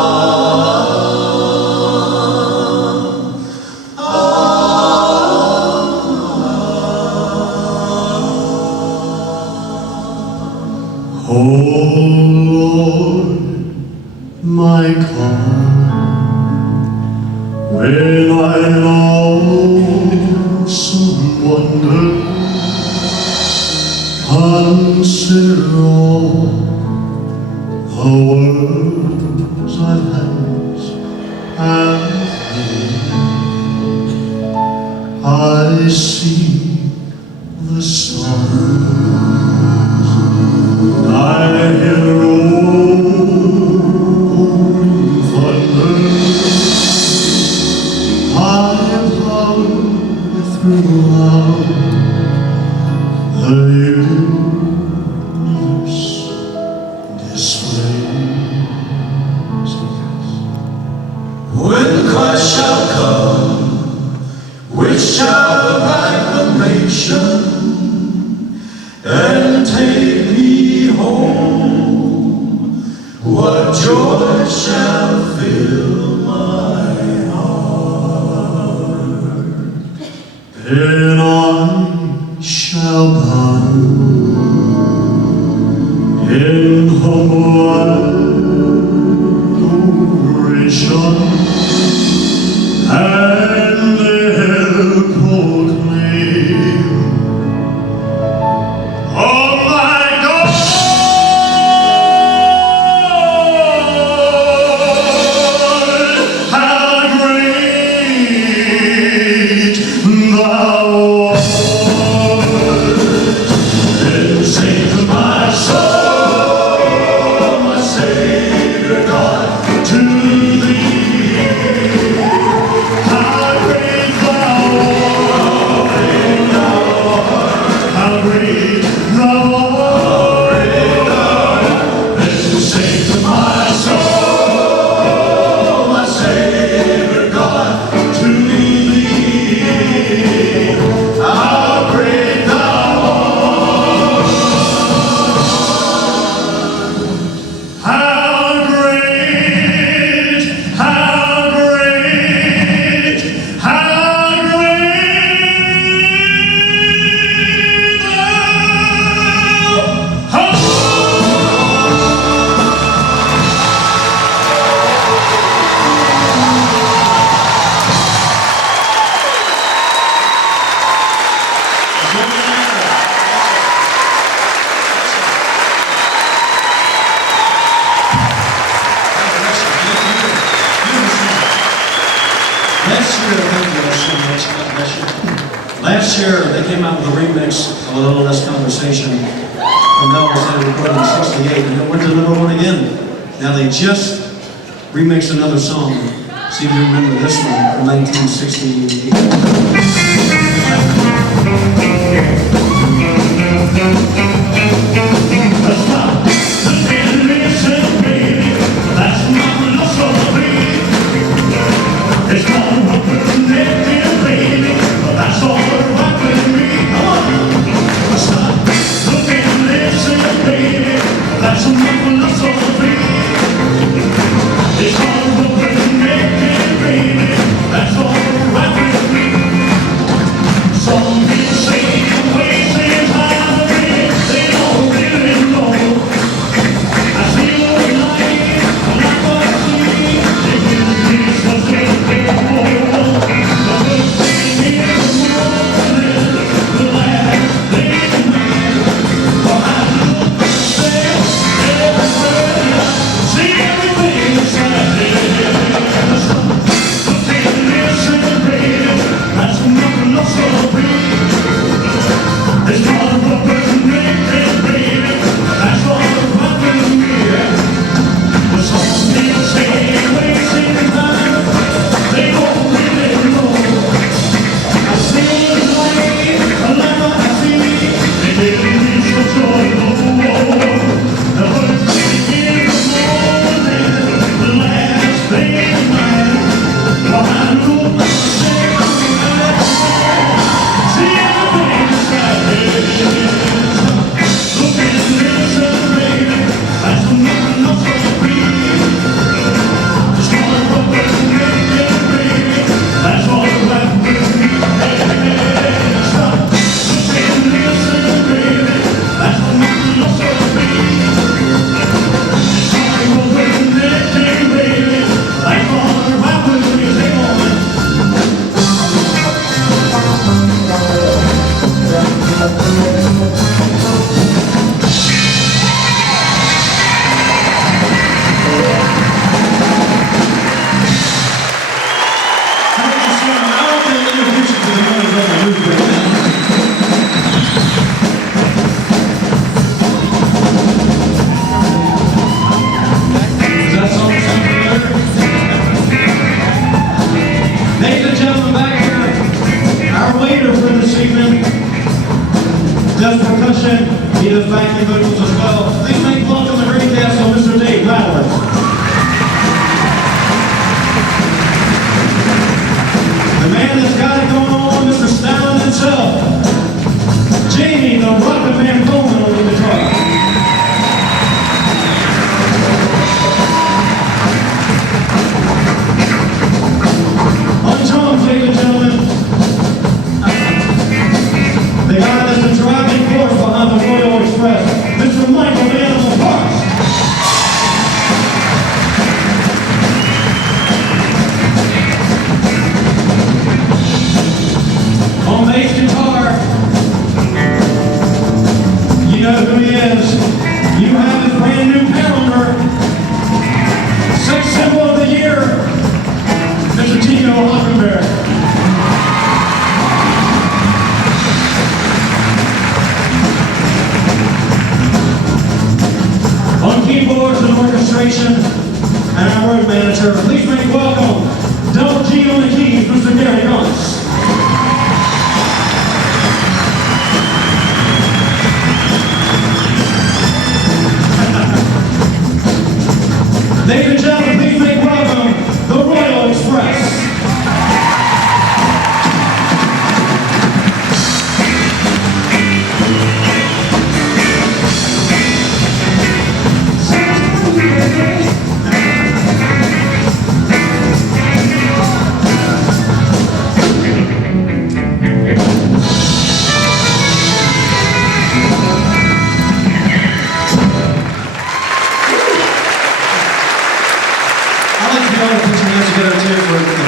Lord, my God, when I awesome wonder consider all the words I've hands and feet, I see the stars, I hear the rolling thunder, high power throughout the universe displays. When Christ shall come, which shall revive the nation and take me home, what joy shall fill my heart. Then I shall bow in humble adoration and there proclaim, oh my God, how great thou art. Then sing to my soul, my Savior God, to thee. How great thou art, how great thou art. Then sing to my soul, my Savior God, to thee. How great thou art, how great, how great, how great thou art. Last year, they came out with a remix of A Little Less Conversation from Elvis that they recorded in '68, and it went to number one again. Now they just remixed another song. See if you remember this one from 1968. backing vocals as well. Please make welcome the great guest on Mr. Dave Ballard. The man that's got it going on, Mr. Stalin himself. Jamie, the rocket man Bowman on the guitar. On drums, ladies and gentlemen, the guy that's the driving force behind the Royal Express, Mr. Michael the Animal Parks. On bass guitar, you know who he is. You have his brand new calendar. Sex symbol of the year, Mr. Tino Hockenberg. On keyboards and orchestration, and our road manager, please make welcome, Double G on the keys, Mr. Gary Guntz. Ladies and gentlemen, please make welcome the Royal Express.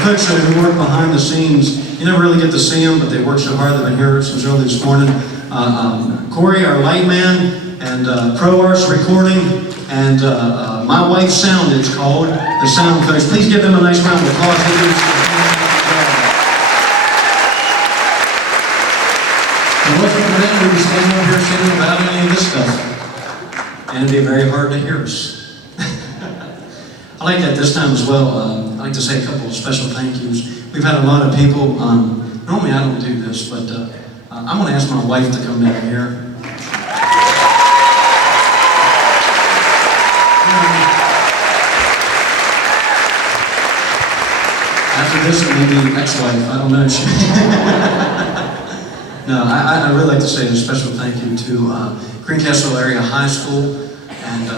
Folks who work behind the scenes, you never really get to see them, but they work so hard. They've been here since early this morning. Corey, our light man, and ProArts recording, and My Wife's Sound, it's called, the sound folks. Please give them a nice round of applause. It wasn't for them, we'd be standing up here singing about any of this stuff. And it'd be very hard to hear us. I like that this time as well. I'd like to say a couple of special thank yous. We've had a lot of people, normally I don't do this, but I'm going to ask my wife to come down here. After this, it may be ex-wife, I don't know. No, I'd really like to say a special thank you to Greencastle Area High School and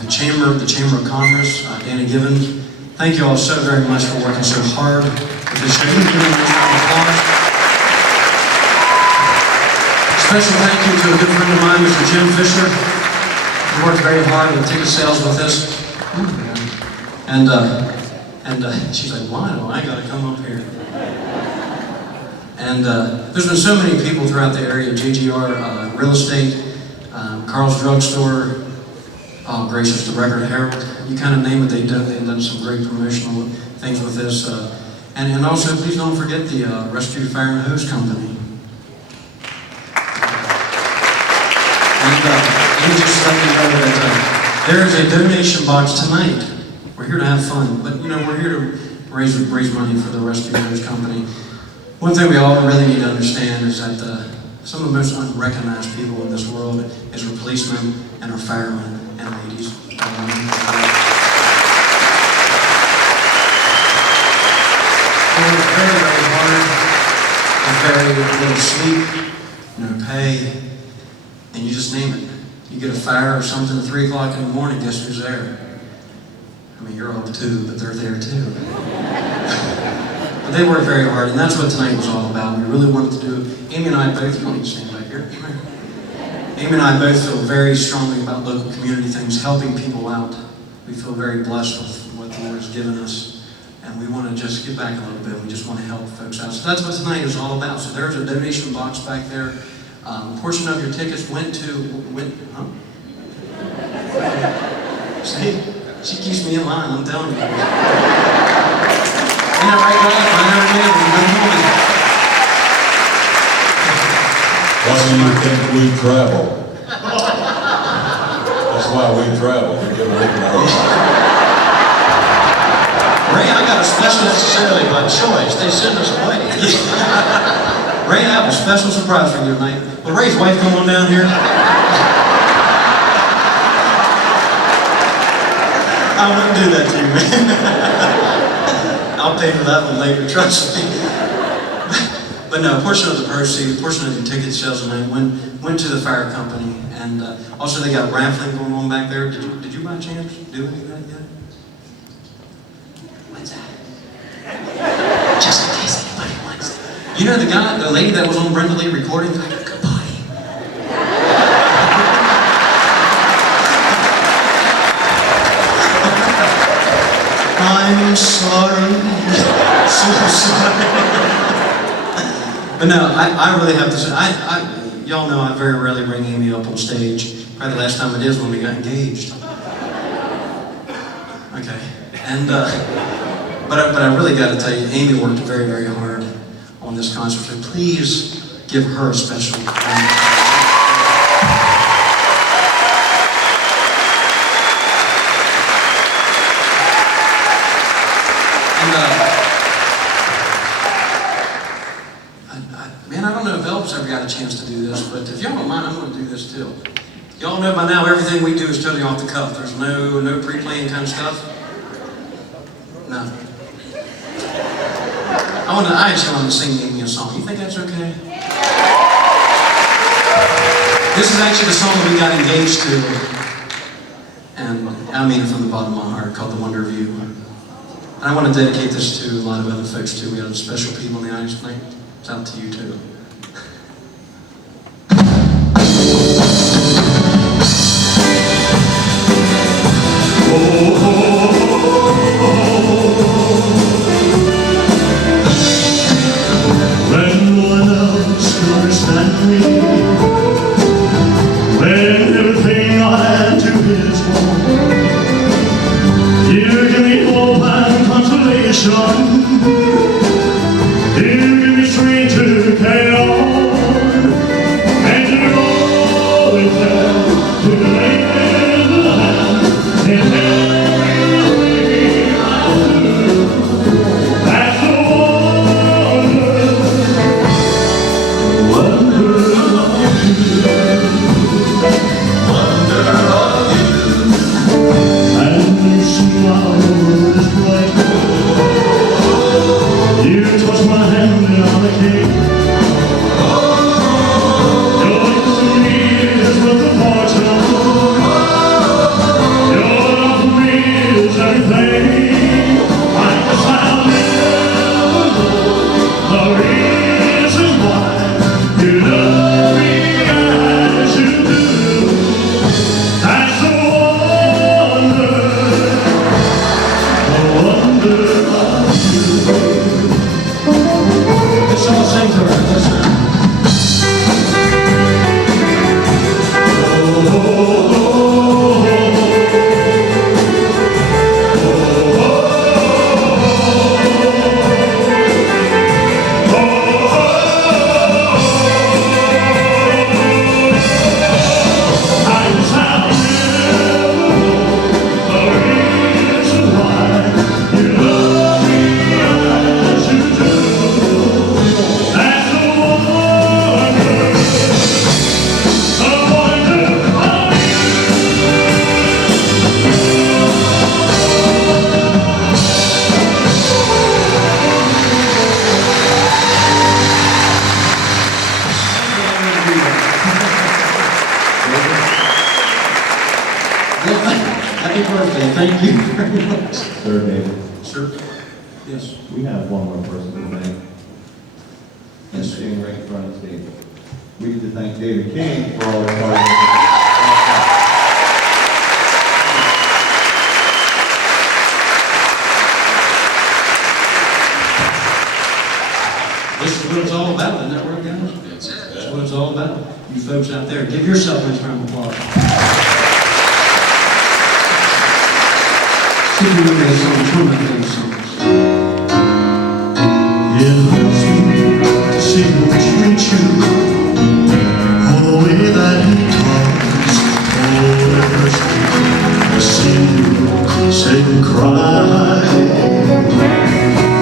the Chamber of Commerce, Danny Givens. Thank you all so very much for working so hard with this show. Give me a round of applause. Special thank you to a good friend of mine, Mr. Jim Fisher. He worked very hard with ticket sales with us. And she's like, why do I gotta come up here? And there's been so many people throughout the area, JGR Real Estate, Carl's Drugstore, oh gracious, the Record Herald, you kind of name it, they've done some great promotional things with this. And also, please don't forget the Rescue Fire and Hose Company. And let me just let you know that there is a donation box tonight. We're here to have fun, but you know, we're here to raise money for the Rescue Hose Company. One thing we all really need to understand is that some of the most unrecognized people in this world is our policemen and our firemen and ladies. They work very, very hard, with very little sleep, no pay, and you just name it. You get a fire or something at 3 o'clock in the morning, guess who's there? I mean, you're up too, but they're there too. But they work very hard, and that's what tonight was all about. We really wanted to do, Amy and I both, you don't need to stand back here. Amy and I both feel very strongly about local community things, helping people out. We feel very blessed with what the Lord has given us, and we want to just give back a little bit. We just want to help folks out. So that's what tonight is all about. So there's a donation box back there. A portion of your tickets went, huh? See? She keeps me in line, I'm telling you. Ain't that right, guys? Why do you think we travel? That's why we travel. We get away from our Ray, I got a special... Not necessarily by choice, they send us away. Ray, I have a special surprise for you tonight. Will Ray's wife come on down here? I wouldn't do that to you, man. I'll pay for that one later, trust me. But no, a portion of the proceeds, a portion of the ticket sales tonight went to the fire company. And also they got raffling going on back there. Did you by chance do any of that yet? What's that? Just in case anybody wants it. You know the lady that was on Brenda Lee recording? Goodbye. I'm sorry. So sorry. But no, I really have to say, y'all know I very rarely bring Amy up on stage. Probably the last time it is when we got engaged. Okay. And, but I really got to tell you, Amy worked very, very hard on this concert. So please give her a special man, I don't know if Elvis ever got a chance to do this, but if y'all don't mind, I'm going to do this too. Y'all know by now everything we do is totally off the cuff. There's no pre-playing kind of stuff. No. I actually want to sing Amy a song. You think that's okay? This is actually the song that we got engaged to, and I mean it from the bottom of my heart, called The Wonder of You. And I want to dedicate this to a lot of other folks too. We have special people in the audience tonight. It's out to you too. When no one else can understand me, when everything I do is wrong, you give me hope and consolation. You give me strength to carry on, and you're always there to lend a hand in everything I do. That's the wonder of you, wonder of you. And you see our world is bright. You touch my hand and I'm a king. Your lips to me is worth a fortune. Your love for me is everything. I guess I'll never know the reason why you love me as you do. That's the wonder of you. Let's all sing to her. Listen. Happy birthday. Thank you very much. Sir David, Sir? Yes. we have one more person to thank. Yes. Sitting right in front of the stage. We need to thank David King for all his hard work. This is what it's all about, isn't that right, guys? That's what it's all about. You folks out there, give yourself a round of applause. See if you remember this song. It's one of my favorite songs. It hurts me to see him treat you all the way that he does. Oh, it hurts me to see you sit and cry.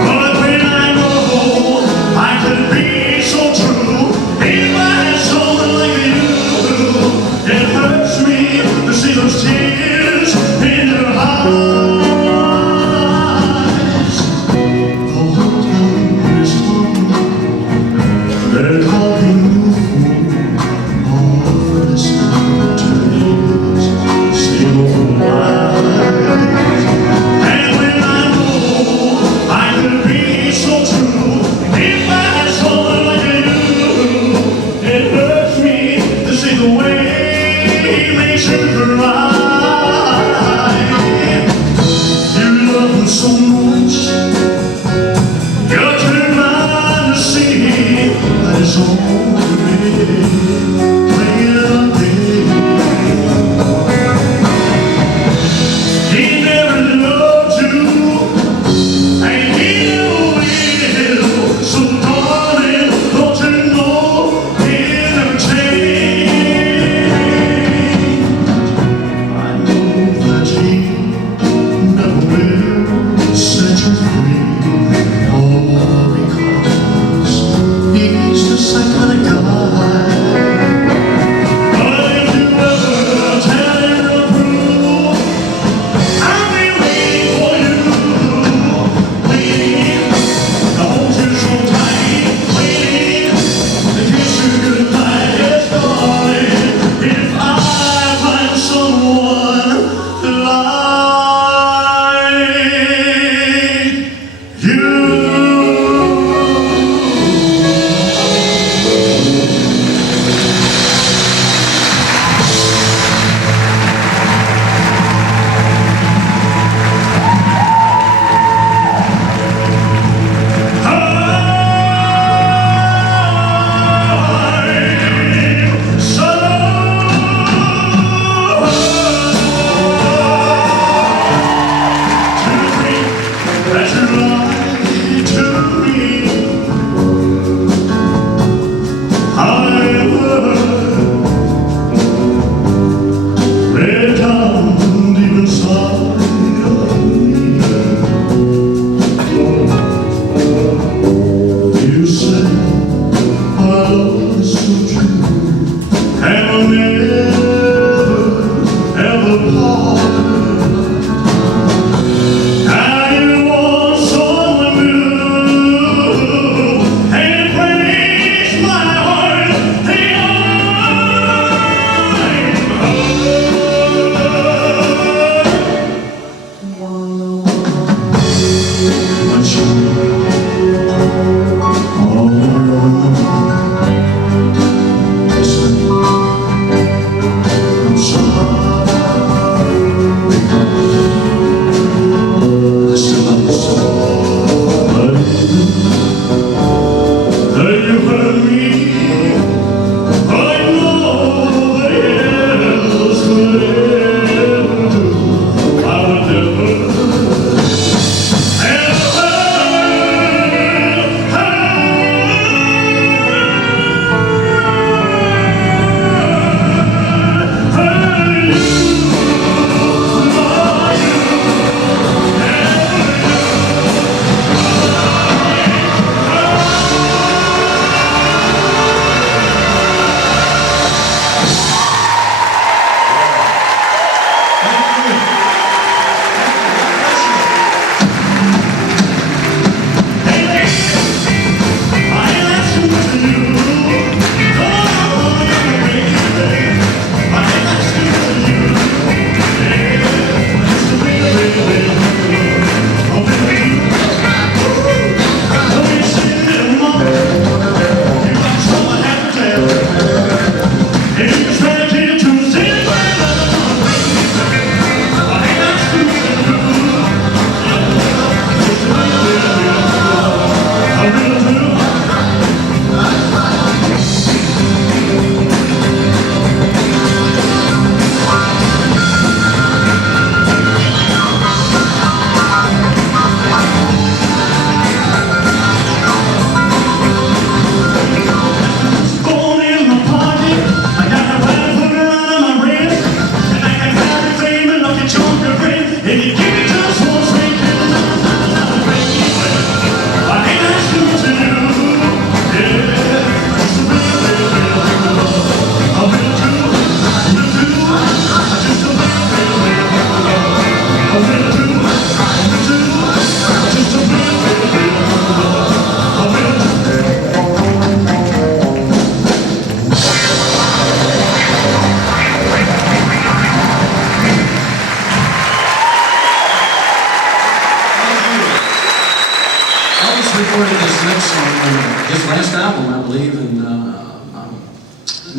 But when I know I could be so true, if I had someone like you, it hurts me to see those tears in your eyes.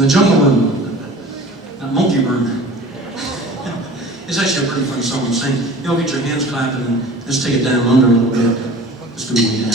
the Jungle Room, that Monkey Room. It's actually a pretty fun song to sing. Y'all get your hands clapping and let's take it down under a little bit. Let's go way down.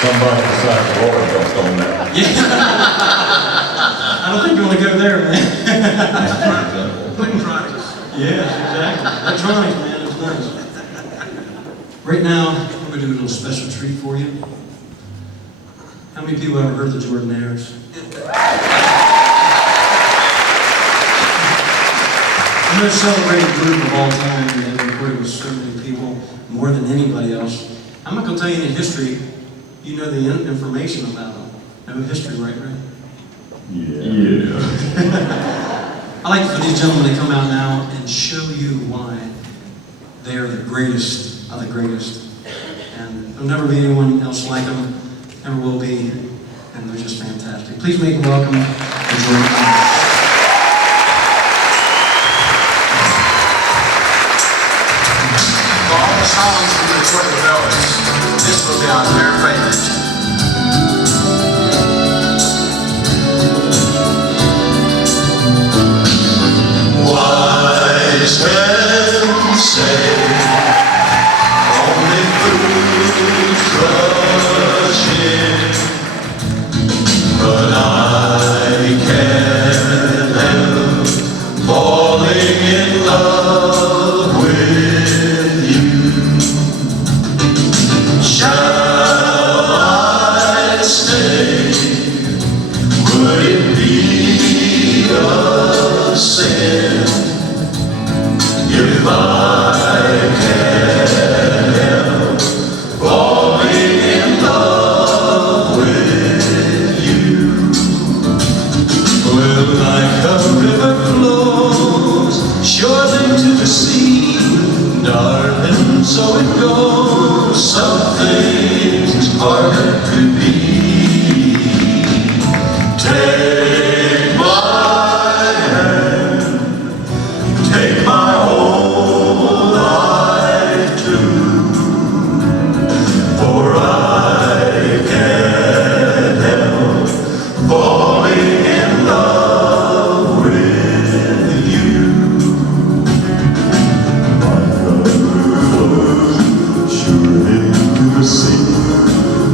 Somebody besides Laura jumped on that. I don't think you want to go there, man. Electronics. Yeah, exactly. Electronics, man, it's nice. Right now, I'm going to do a little special treat for you. How many people ever heard the Jordanaires? The most celebrated group of all time. We have recorded with so many people, more than anybody else. I'm not going to tell you any history. You know the information about them. No history, right? Yeah. I like for these gentlemen to come out now and show you why they are the greatest of the greatest. And there'll never be anyone else like them, never will be, and they're just fantastic. Please make a welcome to Jordanaires. For all the songs we recorded with Elvis, this will be our very favorite. Wise men say only fools rush in, but I can't help falling in love with you. Shine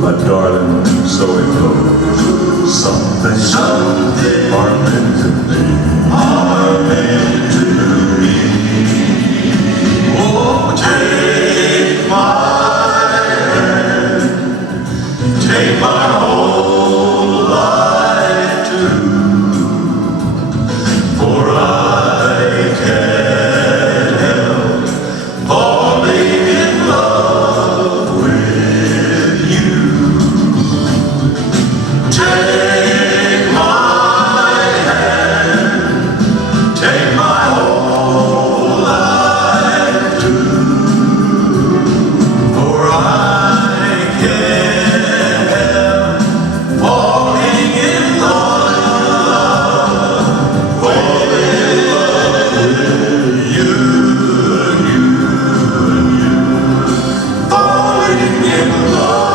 my darling, so it goes. Something are meant to be, are meant to be. Oh, take my hand, take my whole life too, for I can't help falling in love with you. Take my hand, take my whole life too, for I can't help falling in love, falling in love with you, falling in love.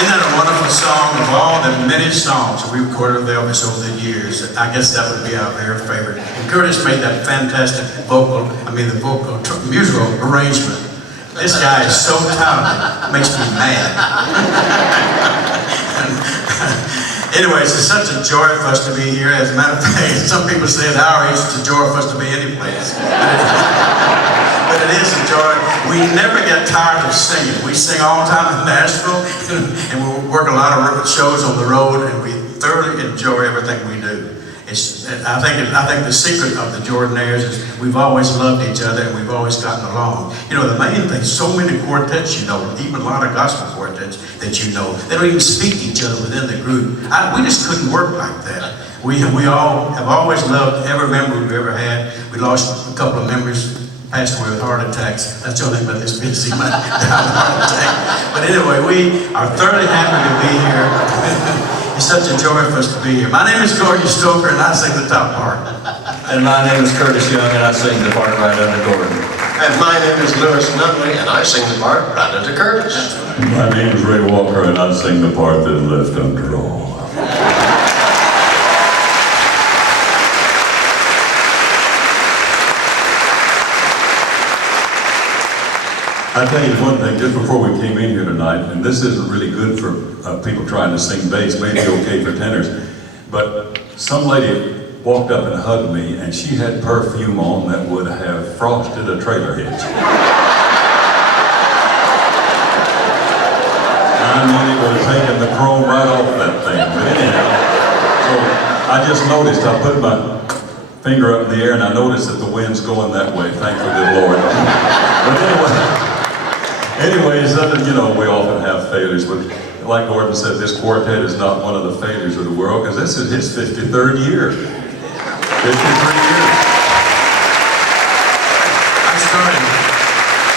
Isn't that a wonderful song? Of all the many songs that we recorded with Elvis over the years, I guess that would be our very favorite. And Curtis made that fantastic musical arrangement. This guy is so talented, makes me mad. Anyways, it's such a joy for us to be here. As a matter of fact, some people say at our age it's a joy for us to be any place. But it is a joy. We never get tired of singing. We sing all the time in Nashville, and we work a lot of shows on the road, and we thoroughly enjoy everything we do. I think the secret of the Jordanaires is we've always loved each other, and we've always gotten along. You know, the main thing, so many quartets you know, even a lot of gospel quartets that you know, they don't even speak to each other within the group. We just couldn't work like that. We all have always loved every member we've ever had. We lost a couple of members, passed away with heart attacks. That's the only thing about this business, he might die of a heart attack. But anyway, we are thoroughly happy to be here. It's such a joy for us to be here. My name is Gordon Stoker, and I sing the top part. And my name is Curtis Young, and I sing the part right under Gordon. And my name is Lewis Nutley, and I sing the part right under Curtis. My name is Ray Walker, and I sing the part that is left under all. I tell you one thing, just before we came in here tonight, and this isn't really good for people trying to sing bass, maybe okay for tenors, but some lady walked up and hugged me, and she had perfume on that would have frosted a trailer hitch. I mean, it would have taken the chrome right off that thing, but anyhow, so I just noticed, I put my finger up in the air, and I noticed that the wind's going that way, thank the good Lord. But anyways, you know, we often have failures, but like Gordon said, this quartet is not one of the failures of the world, because this is his 53rd year. 53 years.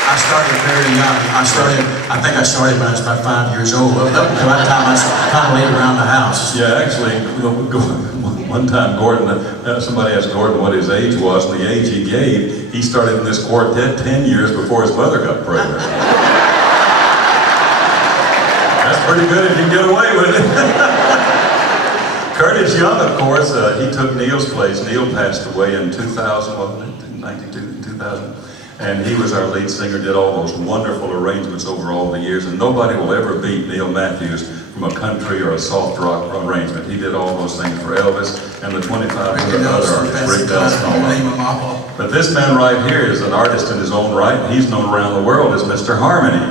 I started very young. I think I started when I was about 5 years old. Up until that time, I was kind of laid around the house. Yeah, actually, one time Gordon, somebody asked Gordon what his age was, and the age he gave, he started in this quartet 10 years before his mother got pregnant. That's pretty good if you can get away with it. Curtis Young, of course, he took Neil's place. Neil passed away in 2000, wasn't it? 2000. And he was our lead singer, did all those wonderful arrangements over all the years, and nobody will ever beat Neil Matthews from a country or a soft rock arrangement. He did all those things for Elvis and the 2,500 other artists, Rick Nelson, all of them. But this man right here is an artist in his own right. He's known around the world as Mr. Harmony.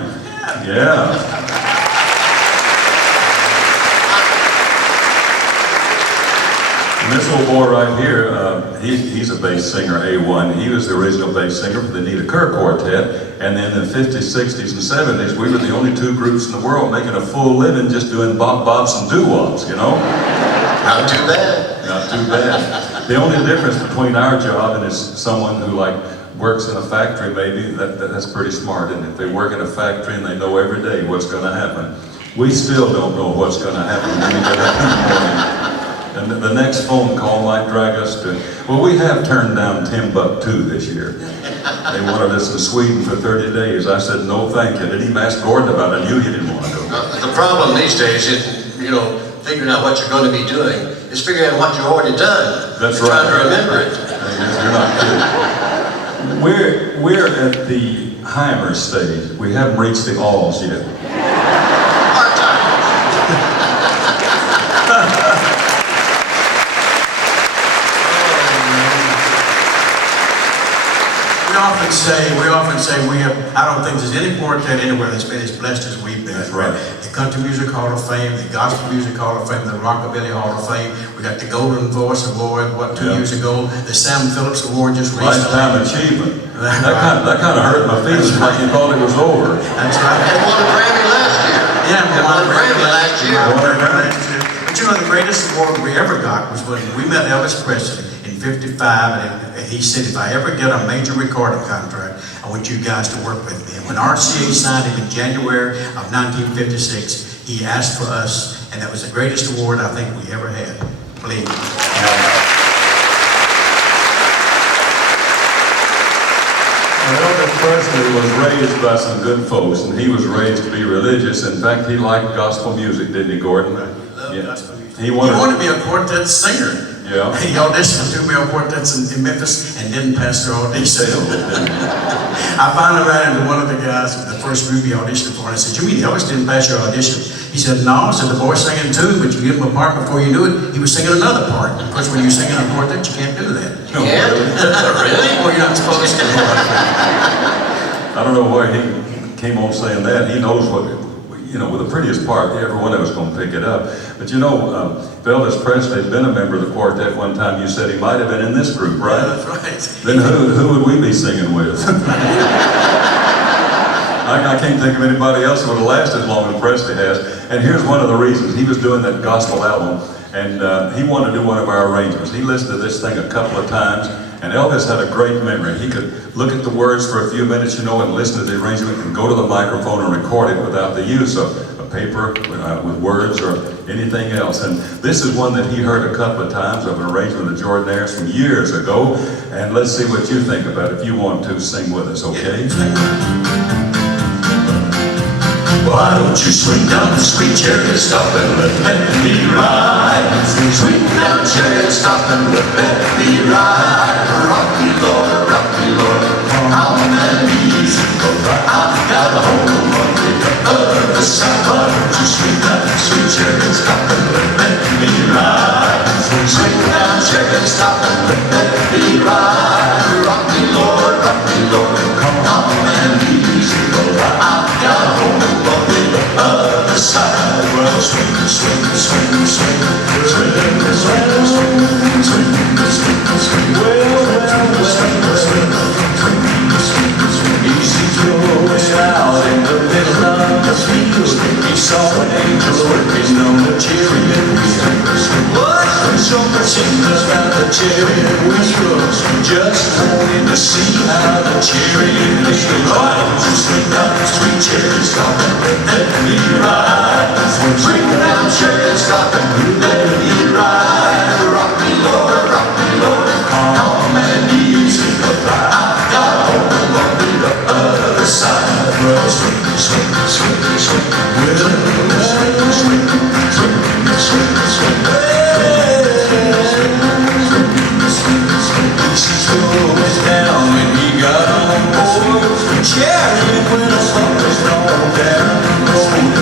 Yeah. And this old boy right here, he's a bass singer, A1. He was the original bass singer for the Nita Kerr Quartet. And then in the 50s, 60s, and 70s, we were the only two groups in the world making a full living just doing bop-bops and doo-wops, you know? Not too bad. Not too bad. The only difference between our job and is someone who works in a factory maybe, that's pretty smart. And if they work in a factory and they know every day what's going to happen. We still don't know what's going to happen when we get up in the morning. And the next phone call might drag us to, well, we have turned down Timbuktu this year. They wanted us in Sweden for 30 days. I said, no, thank you. Didn't even ask Gordon about it. I knew you didn't want to go. The problem these days isn't, figuring out what you're going to be doing. It's figuring out what you've already done. That's You're right. trying to remember it. You're not kidding. We're at the Heimer stage. We haven't reached the alls yet. We often say I don't think there's any quartet anywhere that's been as blessed as we've been. That's right. The Country Music Hall of Fame, the Gospel Music Hall of Fame, the Rockabilly Hall of Fame. We got the Golden Voice Award, 2 years ago. The Sam Phillips Award just recently. Lifetime achievement. That kind of hurt my feelings like you thought it was over. That's right. And won a Grammy last year. Yeah, we won a Grammy last year. But the greatest award we ever got was when we met Elvis Presley in '55, and he said, if I ever get a major recording contract, I want you guys to work with me. And when RCA signed him in January of 1956, he asked for us, and that was the greatest award I think we ever had. Believe me. Elvis Presley was raised by some good folks, and he was raised to be religious. In fact, he liked gospel music, didn't he, Gordon? He wanted to be a quartet singer. Yeah. He auditioned 2 male quartets in Memphis and didn't pass their audition. I finally ran into one of the guys, the first group he auditioned for, and I said, you mean Elvis didn't pass your audition? He said, no. I said, the boy's singing a tune, but you give him a part before you knew it, he was singing another part. Of course, when you're singing a quartet, you can't do that. You can't? Really? Well, you're not supposed to. I don't know why he came on saying that. He knows what, with the prettiest part, every one of us going to pick it up. But if Elvis Presley had been a member of the quartet one time, you said he might have been in this group, right? Yeah, that's right. Then who would we be singing with? I can't think of anybody else that would have lasted as long as Presley has. And here's one of the reasons. He was doing that gospel album, and he wanted to do one of our arrangements. He listened to this thing a couple of times, and Elvis had a great memory. He could look at the words for a few minutes, and listen to the arrangement, and go to the microphone and record it without the use of a paper with words or anything else. And this is one that he heard a couple of times of an arrangement of the Jordanaires from years ago. And let's see what you think about it. If you want to sing with us, okay? Why don't you swing down the sweet chariot, stop and let me ride? Swing down chariot, stop and let me ride. Rock me, Lord, how many easy go by? I've got a home on the other side. Why don't you swing down the sweet chariot, stop and let me ride? Swing down chariot, stop and let me ride. Rock me, Lord, how many easy go by? I've got a home on the other side. Well, swing, swing, swing, swing, swing, swing, swing, swing, swing, swing, easy going out in the middle of the field. He saw an angel working on the chariot wheel. What? So much about the chariot wheel. Just wanted to see how the chariot feels. Why don't you swing down the sweet chariot, stop and let me ride? Swing down chariot, stop and let me ride. Rock me, Lord, come and easy go by. I've got a home on the other side. Well, swing, swing, swing, swing, swing, swing, swing, swing, swing, swing. Goes down when he got on board. The chariot went up on down the road.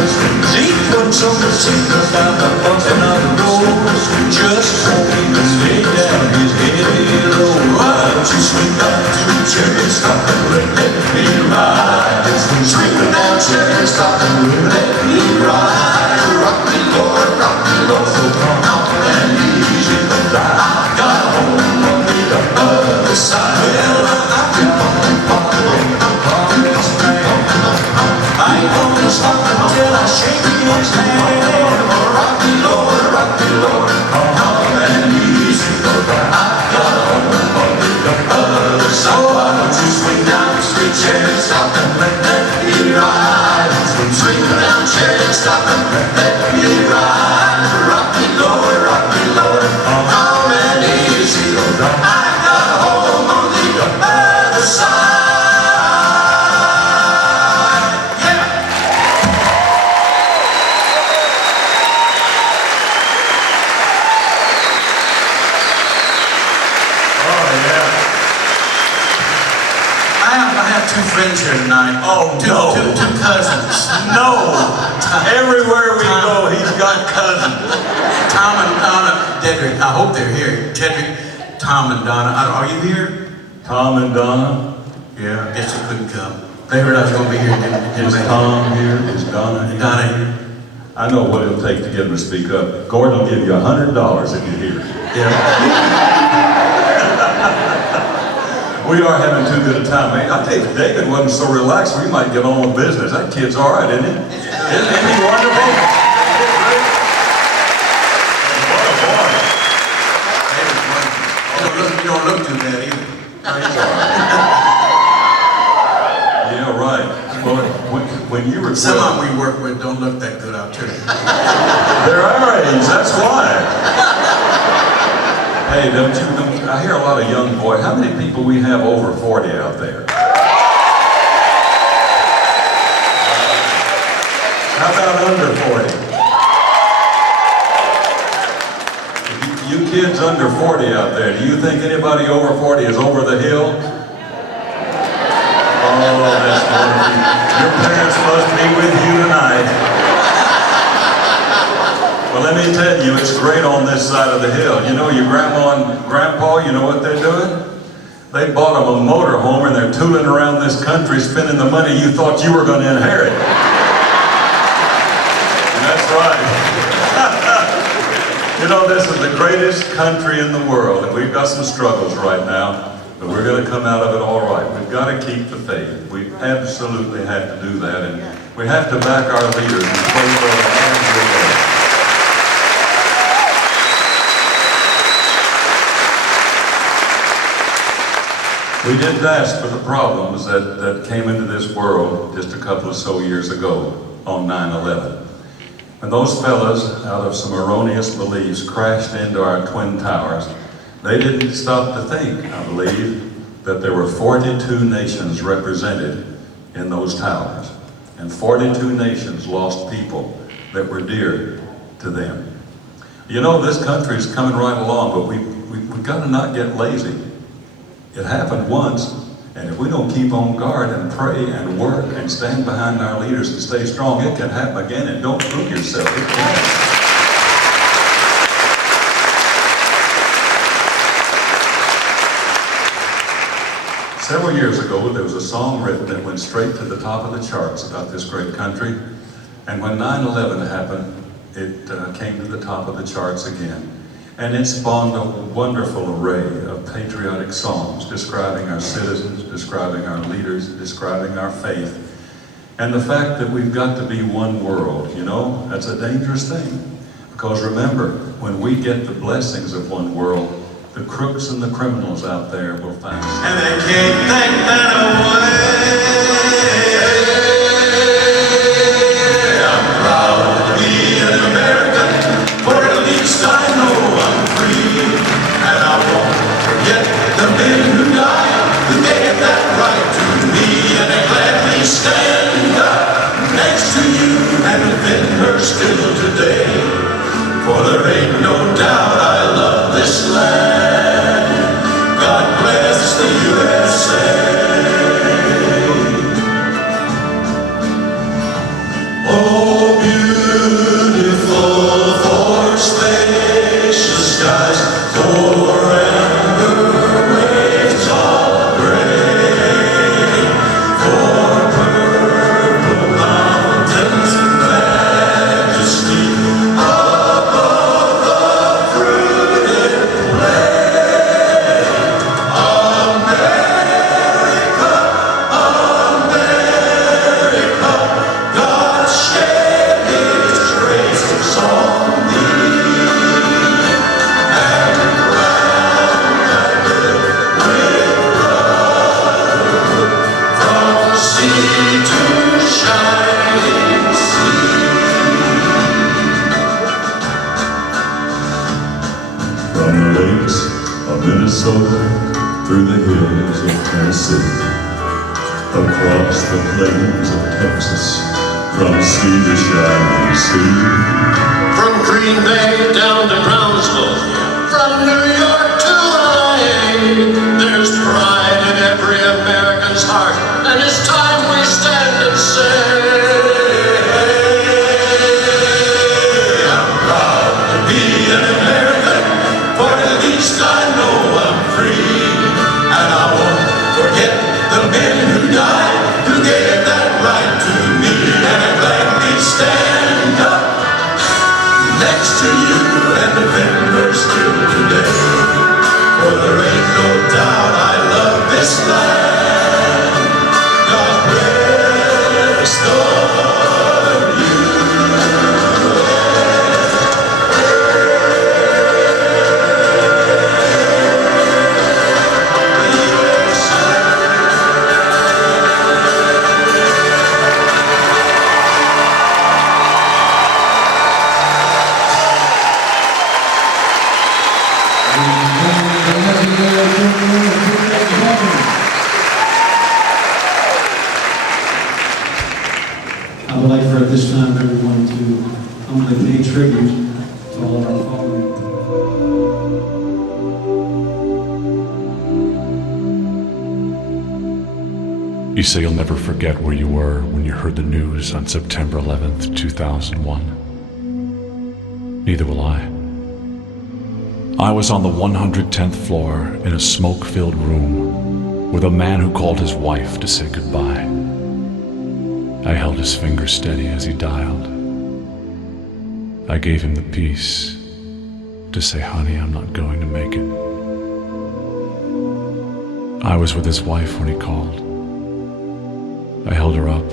Deep put some signals down the bumping of the road. Just wanting to lay down his heavy load. Why don't you swing down to the chariot, stop and let me ride? Swing down chariot, stop and let me ride. Rock me, Lord, so come out and easy go by. I've got a home on the other side. Well, I've been bumping, I ain't gonna stop until I shake his hand. Rock me, Lord, come and easy go by. I've got a home on the other side. Why don't you swing down the street chariot, stop and let me ride? Swing down chariot, stop and let me ride. Rock me, Lord, calm and easy. I got a home on the other side. Yeah. Oh, yeah. I have two friends here tonight. Oh, no. Two cousins. No! Everywhere we go, he's got cousins. Tom and Donna Dedrick. I hope they're here. Dedrick, Tom and Donna. Are you here? Tom and Donna. Yeah, I guess they couldn't come. They heard I was going to be here. Is Tom here? Is Donna here? Donna here. I know what it'll take to get him to speak up. Gordon will give you $100 if you're here. Yeah. We are having too good a time, man. I think if David wasn't so relaxed, we might get on with business. That kid's all right, isn't he? Isn't he wonderful? What a boy. You don't look too bad either. He's all right. Yeah, right. Well, when you were Some of them we work with don't look that good out there. they're our age, that's why. Hey, I hear a lot of young boys. How many people we have over 40 out there? How about under 40? You kids under 40 out there, do you think anybody over 40 is over the hill? Oh, that's wonderful. Your parents must be with you tonight. Well, let me tell you, it's great on this side of the hill. You know, your grandma and grandpa, you know what they're doing? They bought them a motorhome and they're tooling around this country spending the money you thought you were going to inherit. And that's right. You know, this is the greatest country in the world, and we've got some struggles right now, but we're going to come out of it all right. We've got to keep the faith. We absolutely have to do that, and we have to back our leaders and pray for our families. We didn't ask for the problems that came into this world just a couple of so years ago on 9/11. When those fellas, out of some erroneous beliefs, crashed into our Twin Towers, they didn't stop to think, I believe, that there were 42 nations represented in those towers. And 42 nations lost people that were dear to them. You know, this country's coming right along, but we've got to not get lazy. It happened once, and if we don't keep on guard and pray and work and stand behind our leaders and stay strong, it can happen again, and don't fool yourself. It can. Several years ago, there was a song written that went straight to the top of the charts about this great country, and when 9/11 happened, it came to the top of the charts again. And it spawned a wonderful array of patriotic songs describing our citizens, describing our leaders, describing our faith. And the fact that we've got to be one world, you know, that's a dangerous thing. Because remember, when we get the blessings of one world, the crooks and the criminals out there will find us. And they can't take that away. I'm proud to be an American, for at least I know I'm free. And I won't forget the men who died, who gave that right to me. And I gladly stand up next to you and defend her still today. For there ain't no doubt I love this land. God bless the USA. Minnesota, through the hills of Tennessee, across the plains of Texas, from sea to shining sea. From Green Bay down to Brownsville, from New York to LA, there's pride in every American's heart, and it's time we stand and say, I'm proud to be an American, for at least I know I'm free, and I won't forget the men who died, who gave that right to me, and I'm glad we stand up next to you and the members till today. For there ain't no doubt I love this land. God bless Northern I would like for at this time everyone to humbly pay tribute to all of our fallen. You say you'll never forget where you were when you heard the news on September 11th, 2001. Neither will I. I was on the 110th floor in a smoke-filled room with a man who called his wife to say goodbye. I held his finger steady as he dialed. I gave him the peace to say, honey, I'm not going to make it. I was with his wife when he called. I held her up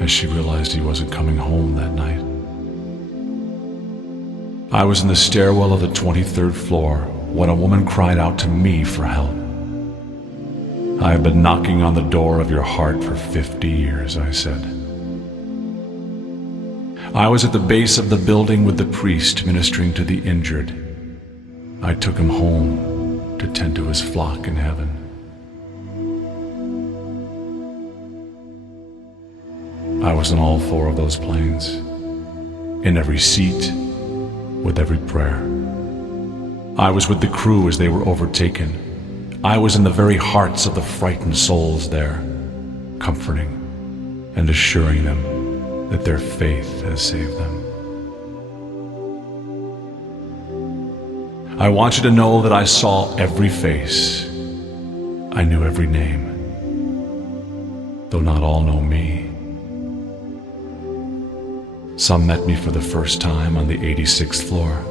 as she realized he wasn't coming home that night. I was in the stairwell of the 23rd floor when a woman cried out to me for help. I have been knocking on the door of your heart for 50 years, I said. I was at the base of the building with the priest ministering to the injured. I took him home to tend to his flock in heaven. I was in all four of those planes, in every seat, with every prayer. I was with the crew as they were overtaken. I was in the very hearts of the frightened souls there, comforting and assuring them that their faith has saved them. I want you to know that I saw every face. I knew every name, though not all know me. Some met me for the first time on the 86th floor.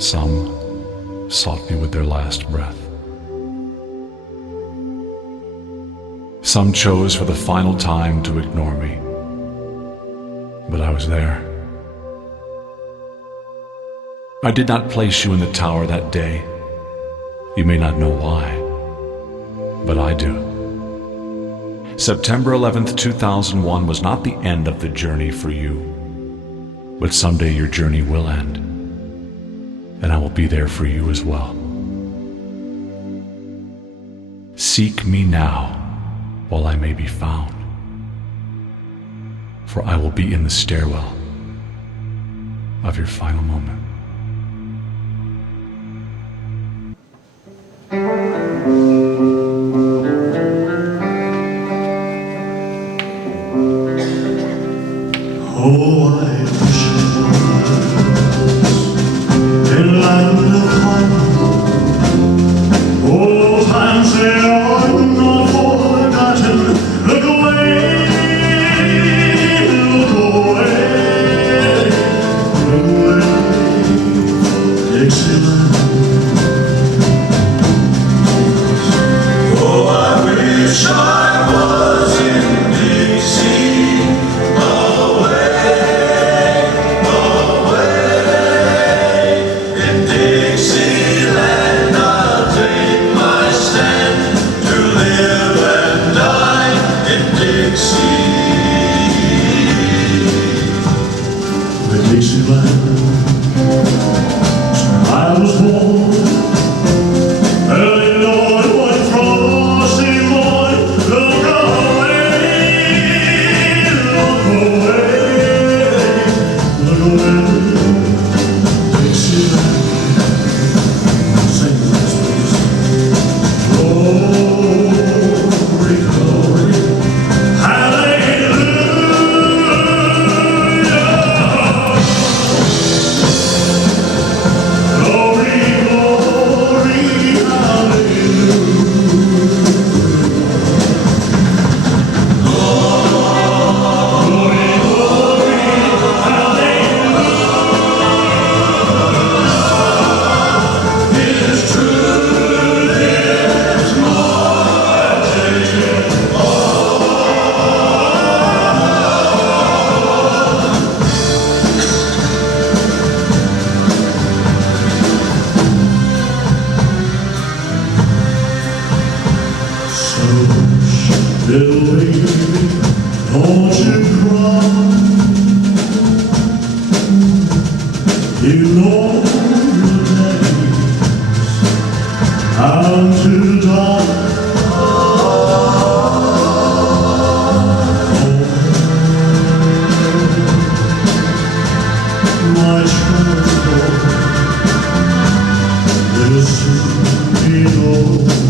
Some sought me with their last breath. Some chose for the final time to ignore me. But I was there. I did not place you in the tower that day. You may not know why, but I do. September 11th, 2001 was not the end of the journey for you, but someday your journey will end, and I will be there for you as well. Seek me now while I may be found, for I will be in the stairwell of your final moment. Oh, I wish I was in land of home. Oh, times they are not forgotten. Look away, Dixieland. Oh, I wish I was in Dixie. Dixieland, I'll take my stand to live and die in Dixie. The Dixieland, where I was born, You know the days I'm too dark. My trouble will soon be over.